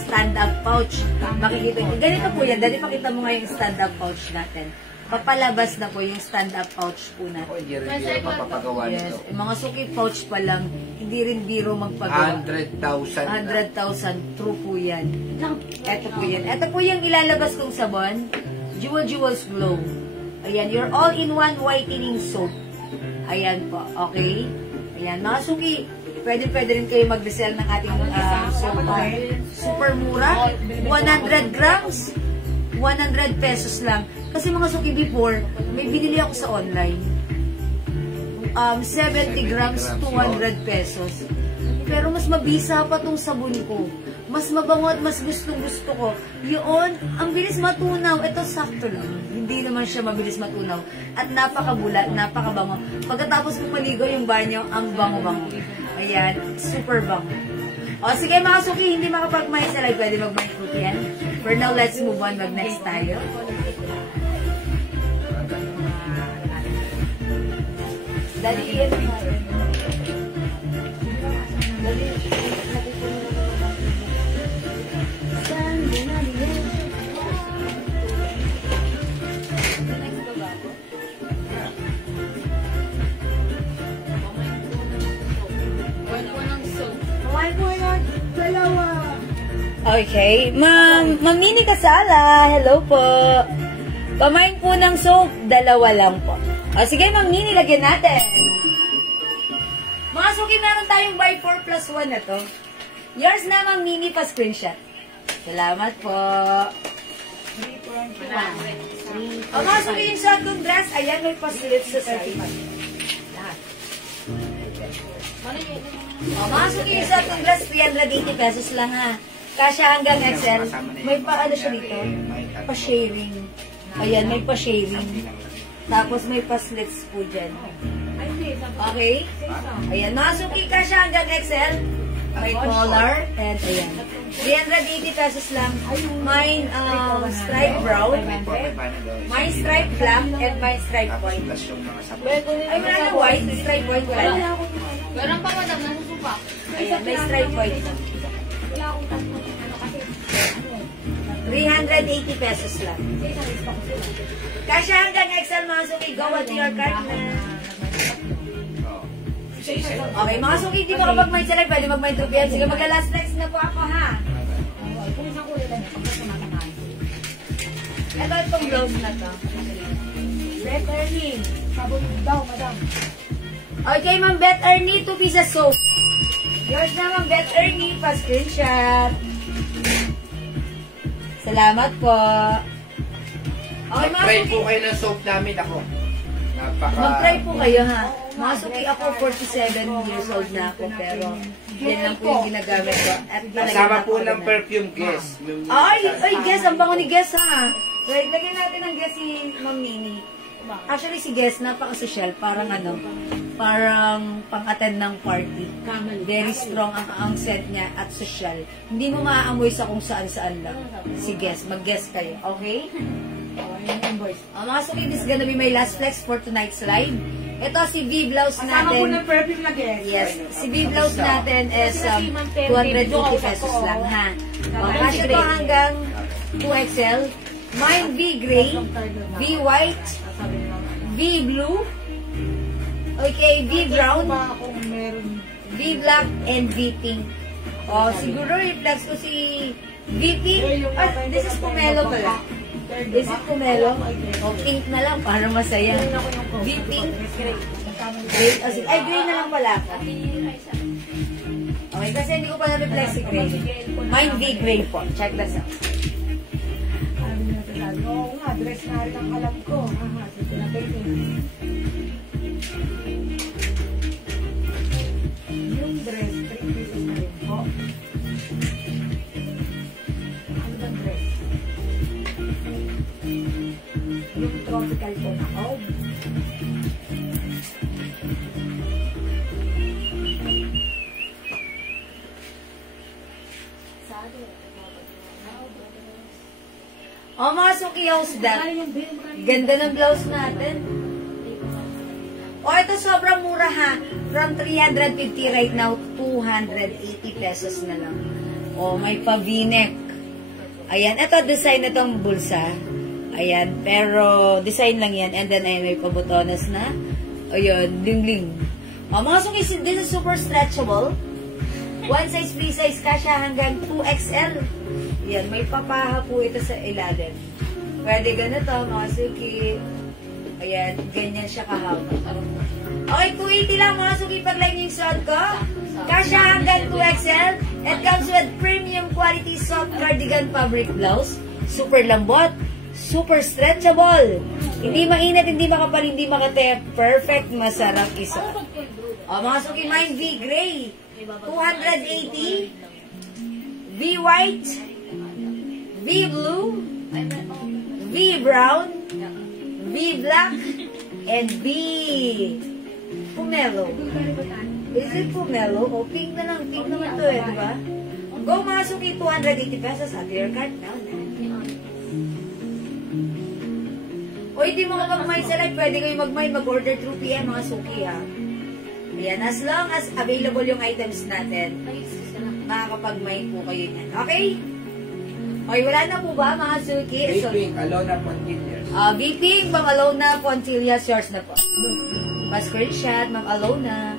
stand-up pouch, makikita nyo. Ganito po yan. Dali pakita mo nga yung stand-up pouch natin. Papalabas na po yung stand-up pouch po natin. Ako hindi rin biro mapapagawa Yes. nito. Yung mga suki pouch pa lang, hindi rin biro magpagawa. 100,000. 100,000. True po yan. Ito po yan. Ito po yung ilalabas kong sabon. Jewels Glow. Ayan. Your all-in-one whitening soap. Ayan po. Okay? Ayan. Mga suki, pwede rin kayo mag-resell ng ating soap. Super mura. 100 grams. 100 pesos lang. Kasi mga suki before, may binili ako sa online. 70 grams, 200 pesos. Pero mas mabisa pa tong sabon ko. mas mabango at mas gustong-gusto ko. Yun, ang bilis matunaw. Ito sakto lang. Hindi naman siya mabilis matunaw. At napakabulat, napakabango. Pagkatapos mo maligo yung banyo, ang bango-bango. Ayan, super bango. O sige mga suki, hindi makapag-mic sa live. Pwede mag-mic po yan. For now, let's move on. Mag-next tayo. Dali, iyan. Dali. Okay. Ma'am Mini Kasala, hello po. Pamain po ng soap, 2 lang po. O sige, Ma'am Mini, lagyan natin. Mga suki, meron tayong buy 4+1 na to. Yours na, Ma'am Mini, pa-screenshot. Salamat po. O mga suki, yung shotgun dress, ayan, may pa-slip sa side. Lahat. O mga suki, yung shotgun dress, 380 pesos lang ha. Kasya hanggang XL. May paano siya dito? Pa-sharing. Ayan, may pa-sharing. Tapos may pa-slits po dyan. Okay? Ayan, mga suki, kasya hanggang XL. May collar. And ayan. 380 pesos lang. May stripe brown. May stripe black. And may stripe white. Ay, wala na white. Stripe white wala na. Meron pa madam, nasusupak. Ayan, may stripe white. 380 pesos lang. Kasya hanggang XL mga suki. Go at your card na. Okay, mga suki, di ba kapag may salay, pwede mag-may trupian. Sige, magla-last legs na po ako, ha? Ito itong blouse na to. Beth Ernie. Sabon daw, madam. Okay, Ma'am Beth Ernie, 2 pieces soap. Yours na, Ma'am Beth Ernie, pa-screenshot. Salamat po. Okay, mga Try suki. po kayo ng soap namin ako. Mag-try po kayo, ha? Mga suki, ako 47 years old na ako, pero yan lang po yung ginagamit ko. At Kasama po ng perfume guest. ay, Guess, ang bango ni Guess, ha? Right, lagyan natin ng Guess si Ma'am Mini. Actually, si Guess, napaka-social. Parang parang pang-attend ng party. Very strong ang scent niya at social. Hindi mo maaamoy sa kung saan-saan lang. Si Guess, mag-guess kayo, okay? Mga suki, this is gonna be my last flex for tonight's live. Ito si V-blouse Kasama po natin. ng perfume na guest. Yes, si V-blouse natin is 250 pesos lang, ha? Kasi ito hanggang 2XL. Mine V-gray, V-white, V-blue, okay, V-brown, V-black, and V-pink. O, siguro reflex ko si V-pink. This is pomelo pala. This is pomelo. O, pink na lang para masaya. V-pink. Gray. Ay, gray na lang pala. Okay, kasi hindi ko pa na-reflex si gray. Mine V-gray po. Check this out. Oo nga, dress na rin ang alam ko. Sige na baby. Yung dress, 3 pieces na rin po. Ano bang dress? Yung tropical po na out. O mga suki, how's that? Ganda ng blouse natin. O ito sobrang mura ha. From 350 right now, 280 pesos na lang. O may pa V-neck. Ayan, ito design na itong bulsa. Ayan, pero design lang yan. And then ay may pabutonas na. Ayun, ling-ling. O mga suki, this is super stretchable. One size, free size, kasya hanggang 2XL. Yan, may papaha po ito sa ilalim. Pwede ganito, mga suki. Ayan, ganyan siya kahaba. Okay, 280 lang mga suki pag like yung suot ko. Kasya hanggang 2XL. It comes with premium quality soft cardigan fabric blouse. Super lambot. Super stretchable. Hindi mainit, hindi makapal, hindi makate. Perfect, masarap isuot. O mga suki, mine V-gray. 280. V white, V blue, V brown, V black, and V pomelo. Is it pomelo? O, pink na lang. Pink naman to eh, di ba? Go mga suki, 280 pesos at your card now. O hindi mo mag-mine sa live, pwede kayo mag-mine, mag-order through PM mga suki ha. Ayan, as long as available yung items natin, makakapag-mine po kayo yan. Okay? Okay, wala na po ba mga suki? Vaping, Alona Pontillas. Vaping, Ma'am Alona Pontillas, yours na po. Pa-screenshot, Ma'am Alona.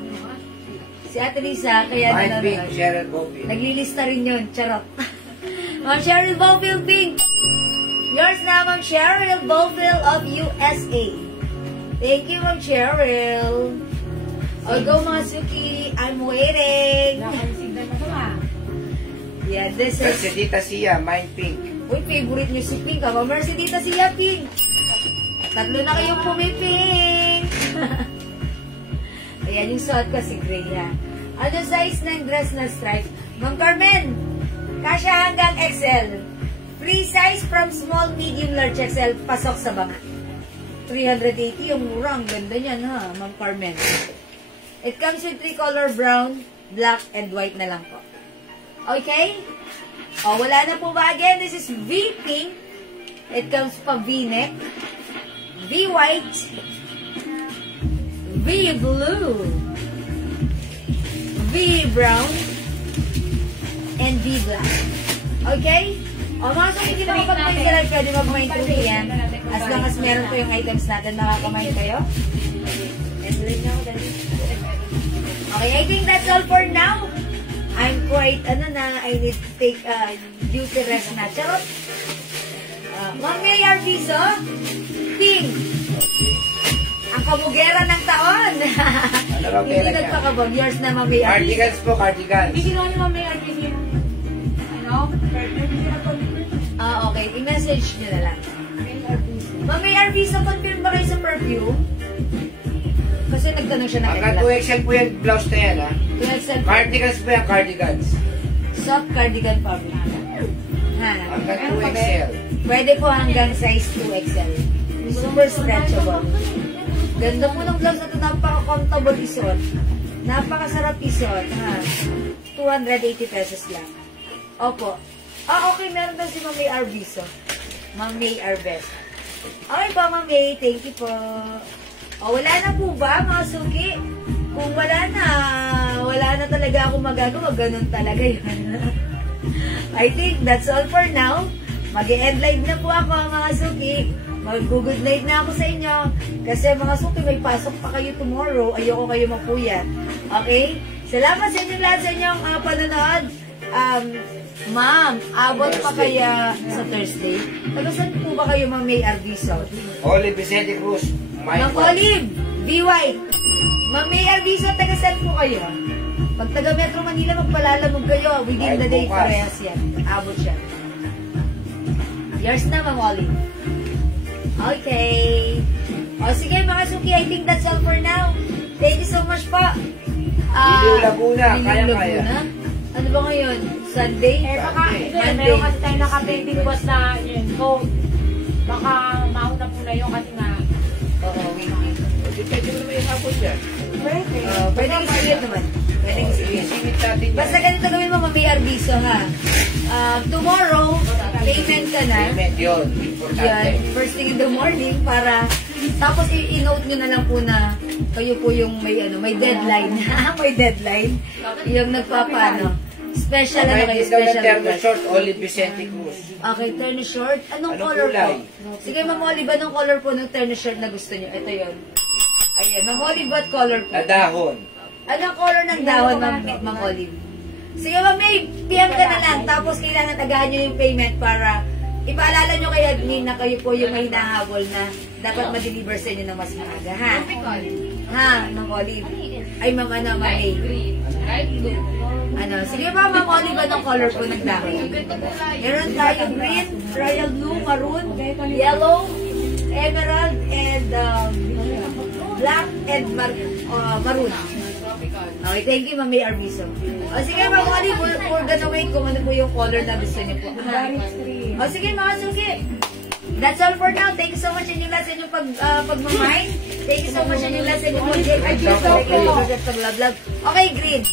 Si Ate Lisa, kaya Mind Pink, Cheryl Bowfield. naglilista rin yun, charot. Ma'am Cheryl Bowfield Pink. Yours na, Ma'am Cheryl Bowfield of USA. Thank you, Ma'am Cheryl. O, go mga suki. I'm waiting. Yeah, this is... Si Tita Sia, Mind Pink. Uy, favorite niyo si Pink. Ma'am si Tita Sia, Pink. Tatlo na kayong pumipink. Ayan, yung suot ko si Gray, ha. Ano size ng dress na stripe? Ma'am Carmen, kasya hanggang XL. Free size from small, medium, large, XL. Pasok sa banga. 380 yung mura. Ang ganda niyan, ha, Ma'am Carmen. It comes with 3 color, brown, black, and white na lang po. Okay? O, wala na po ba? Again, this is V pink. It comes pa V-neck, V white, V blue, V brown, and V black. Okay? O mga so, hindi na kapag-mind sila, pwede mag-mind through yan. As long as meron po yung items natin, makakamind kayo. Okay, I think that's all for now. I'm quite, I need to take duty rest na. Charot. Ma'am Mayor Piso, Pink. Ang kabugera ng taon. Hindi nagpakabog. Yours na, Ma'am Mayor. Cardigans po, cardigans. Hindi sino ni Mami Arvin yung, Okay. I-message nyo na lang. Ma'am Mayor Piso, confirm ba kayo sa perfume? Kasi nagtanong siya ng Hanggang 2XL po yung blouse na yan, ha? 2XL. Cardigans po yan, cardigans. Soft cardigan fabric. Ha? Hanggang 2XL. Pwede po hanggang size 2XL. Super stretchable. Ganda po ng blouse na ito. Napaka-comfortable isuot. Napakasarap isuot. Ha? 280 pesos lang. Opo. Okay. Meron daw si Ma'am May Arviso. Ma'am May Arves. Okay po, Ma'am May. Thank you po. Wala na po ba, mga suki? Kung wala na talaga ako magagawa. Ganun talaga yun. I think that's all for now. Mag-e-end live na po ako, mga suki. Mag-good night na ako sa inyo. Kasi mga suki, may pasok pa kayo tomorrow. Ayoko kayo mapuyat. Okay? Salamat sa inyong lahat sa inyong panonood. Ma'am, abot pa kaya sa Thursday? Taga-saan po ba kayo, Ma'am May Arviso? Olive Vicente Cruz. Ma'am Olive, B.Y. Ma'am May Arviso, taga-saan po kayo? Pag taga Metro Manila, magpalalamog kayo. Within the day, parehas yan. Abot siya. Yours na, Ma'am Olive. Okay. Sige, mga suki, I think that's all for now. Thank you so much po. Iliw Laguna, kaya-kaya. Laguna? Ano ba ngayon? Sunday? baka, meron kasi tayo naka-pending boss na yun. So, baka mauna po na yun kasi nga, Oo, wait. Pwede mo naman ihapon dyan. Pwede i-split naman. Pwede i-split. Isingit natin yan. Basta ganito gawin mo, Mami Arviso, ha? Tomorrow, payment ka na. Payment yun. Importante. Yan, first thing in the morning, para, tapos i-note nyo na lang po na kayo po yung may deadline. May deadline. Yung nagpapaano. Special na kayo, special terno request. short, Olive Vicente Cruz. Okay, terno short. Anong color kulay? po? Sige, Ma'am Olive, anong color po ng terno short na gusto nyo? Ito yun. Ayan, Ma'am Olive, what color po? Dahon. Anong color ng dahon, Ma'am Olive? Sige, Ma'am May, PM ka na lang. Tapos kailangan tagahan nyo yung payment para ipaalala nyo kay admin na kayo po yung may hinahabol na dapat ma-deliver sa inyo ng mas maaga, ha? Ha, Ma'am Olive? Ay, Ma'am Ma'am May. Sige pa, Ma'am Olive, anong color po ng dahon? Meron tayo green, royal blue, maroon, yellow, emerald, and black and maroon. Okay, thank you, Ma'am May Arbizo. O sige, Ma'am Oli, we're gonna wait kung ano po yung color na gusto niyo po. O sige, mga suki. That's all for now. Thank you so much inyong lahat sa inyong pagmamahal. Thank you so much inyong lahat sa inyong pag-love. Okay, green.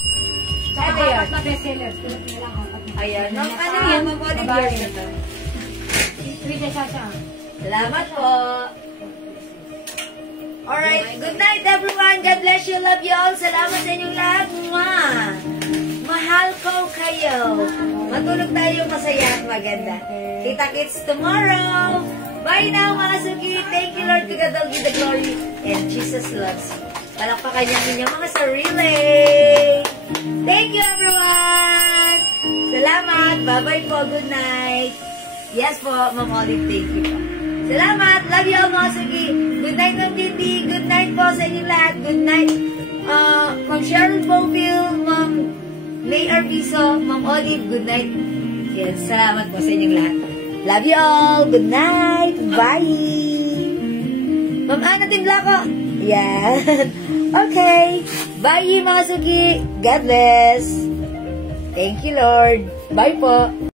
Ano yan? Na bestseller. Ayan. Ano yan, Ma'am Oli? Frida Sasha. Salamat po. Alright, good night everyone. God bless you. Love you all. Salamat sa inyong lahat. Mahal ko kayo. Matulog tayo masaya at maganda. Kita-kits tomorrow. Bye now, mga suki. Thank you, Lord. To God all be the glory. And Jesus loves you. Palakpakan niya inyong mga sarili. Thank you, everyone. Salamat. Bye-bye po. Good night. Yes po, Ma'am Olive. Thank you po. Salamat. Love you all, mga suki. Good night, Ma'am Dindi. Good night po sa inyong lahat. Good night. Ma'am Cheryl Boville, Ma'am May Arbizo, Ma'am Olive. Good night. Yes, salamat po sa inyong lahat. Love you all. Good night. Bye. Ma'am Ana Timblako. Yan. Okay. Bye, mga suki. God bless. Thank you, Lord. Bye po.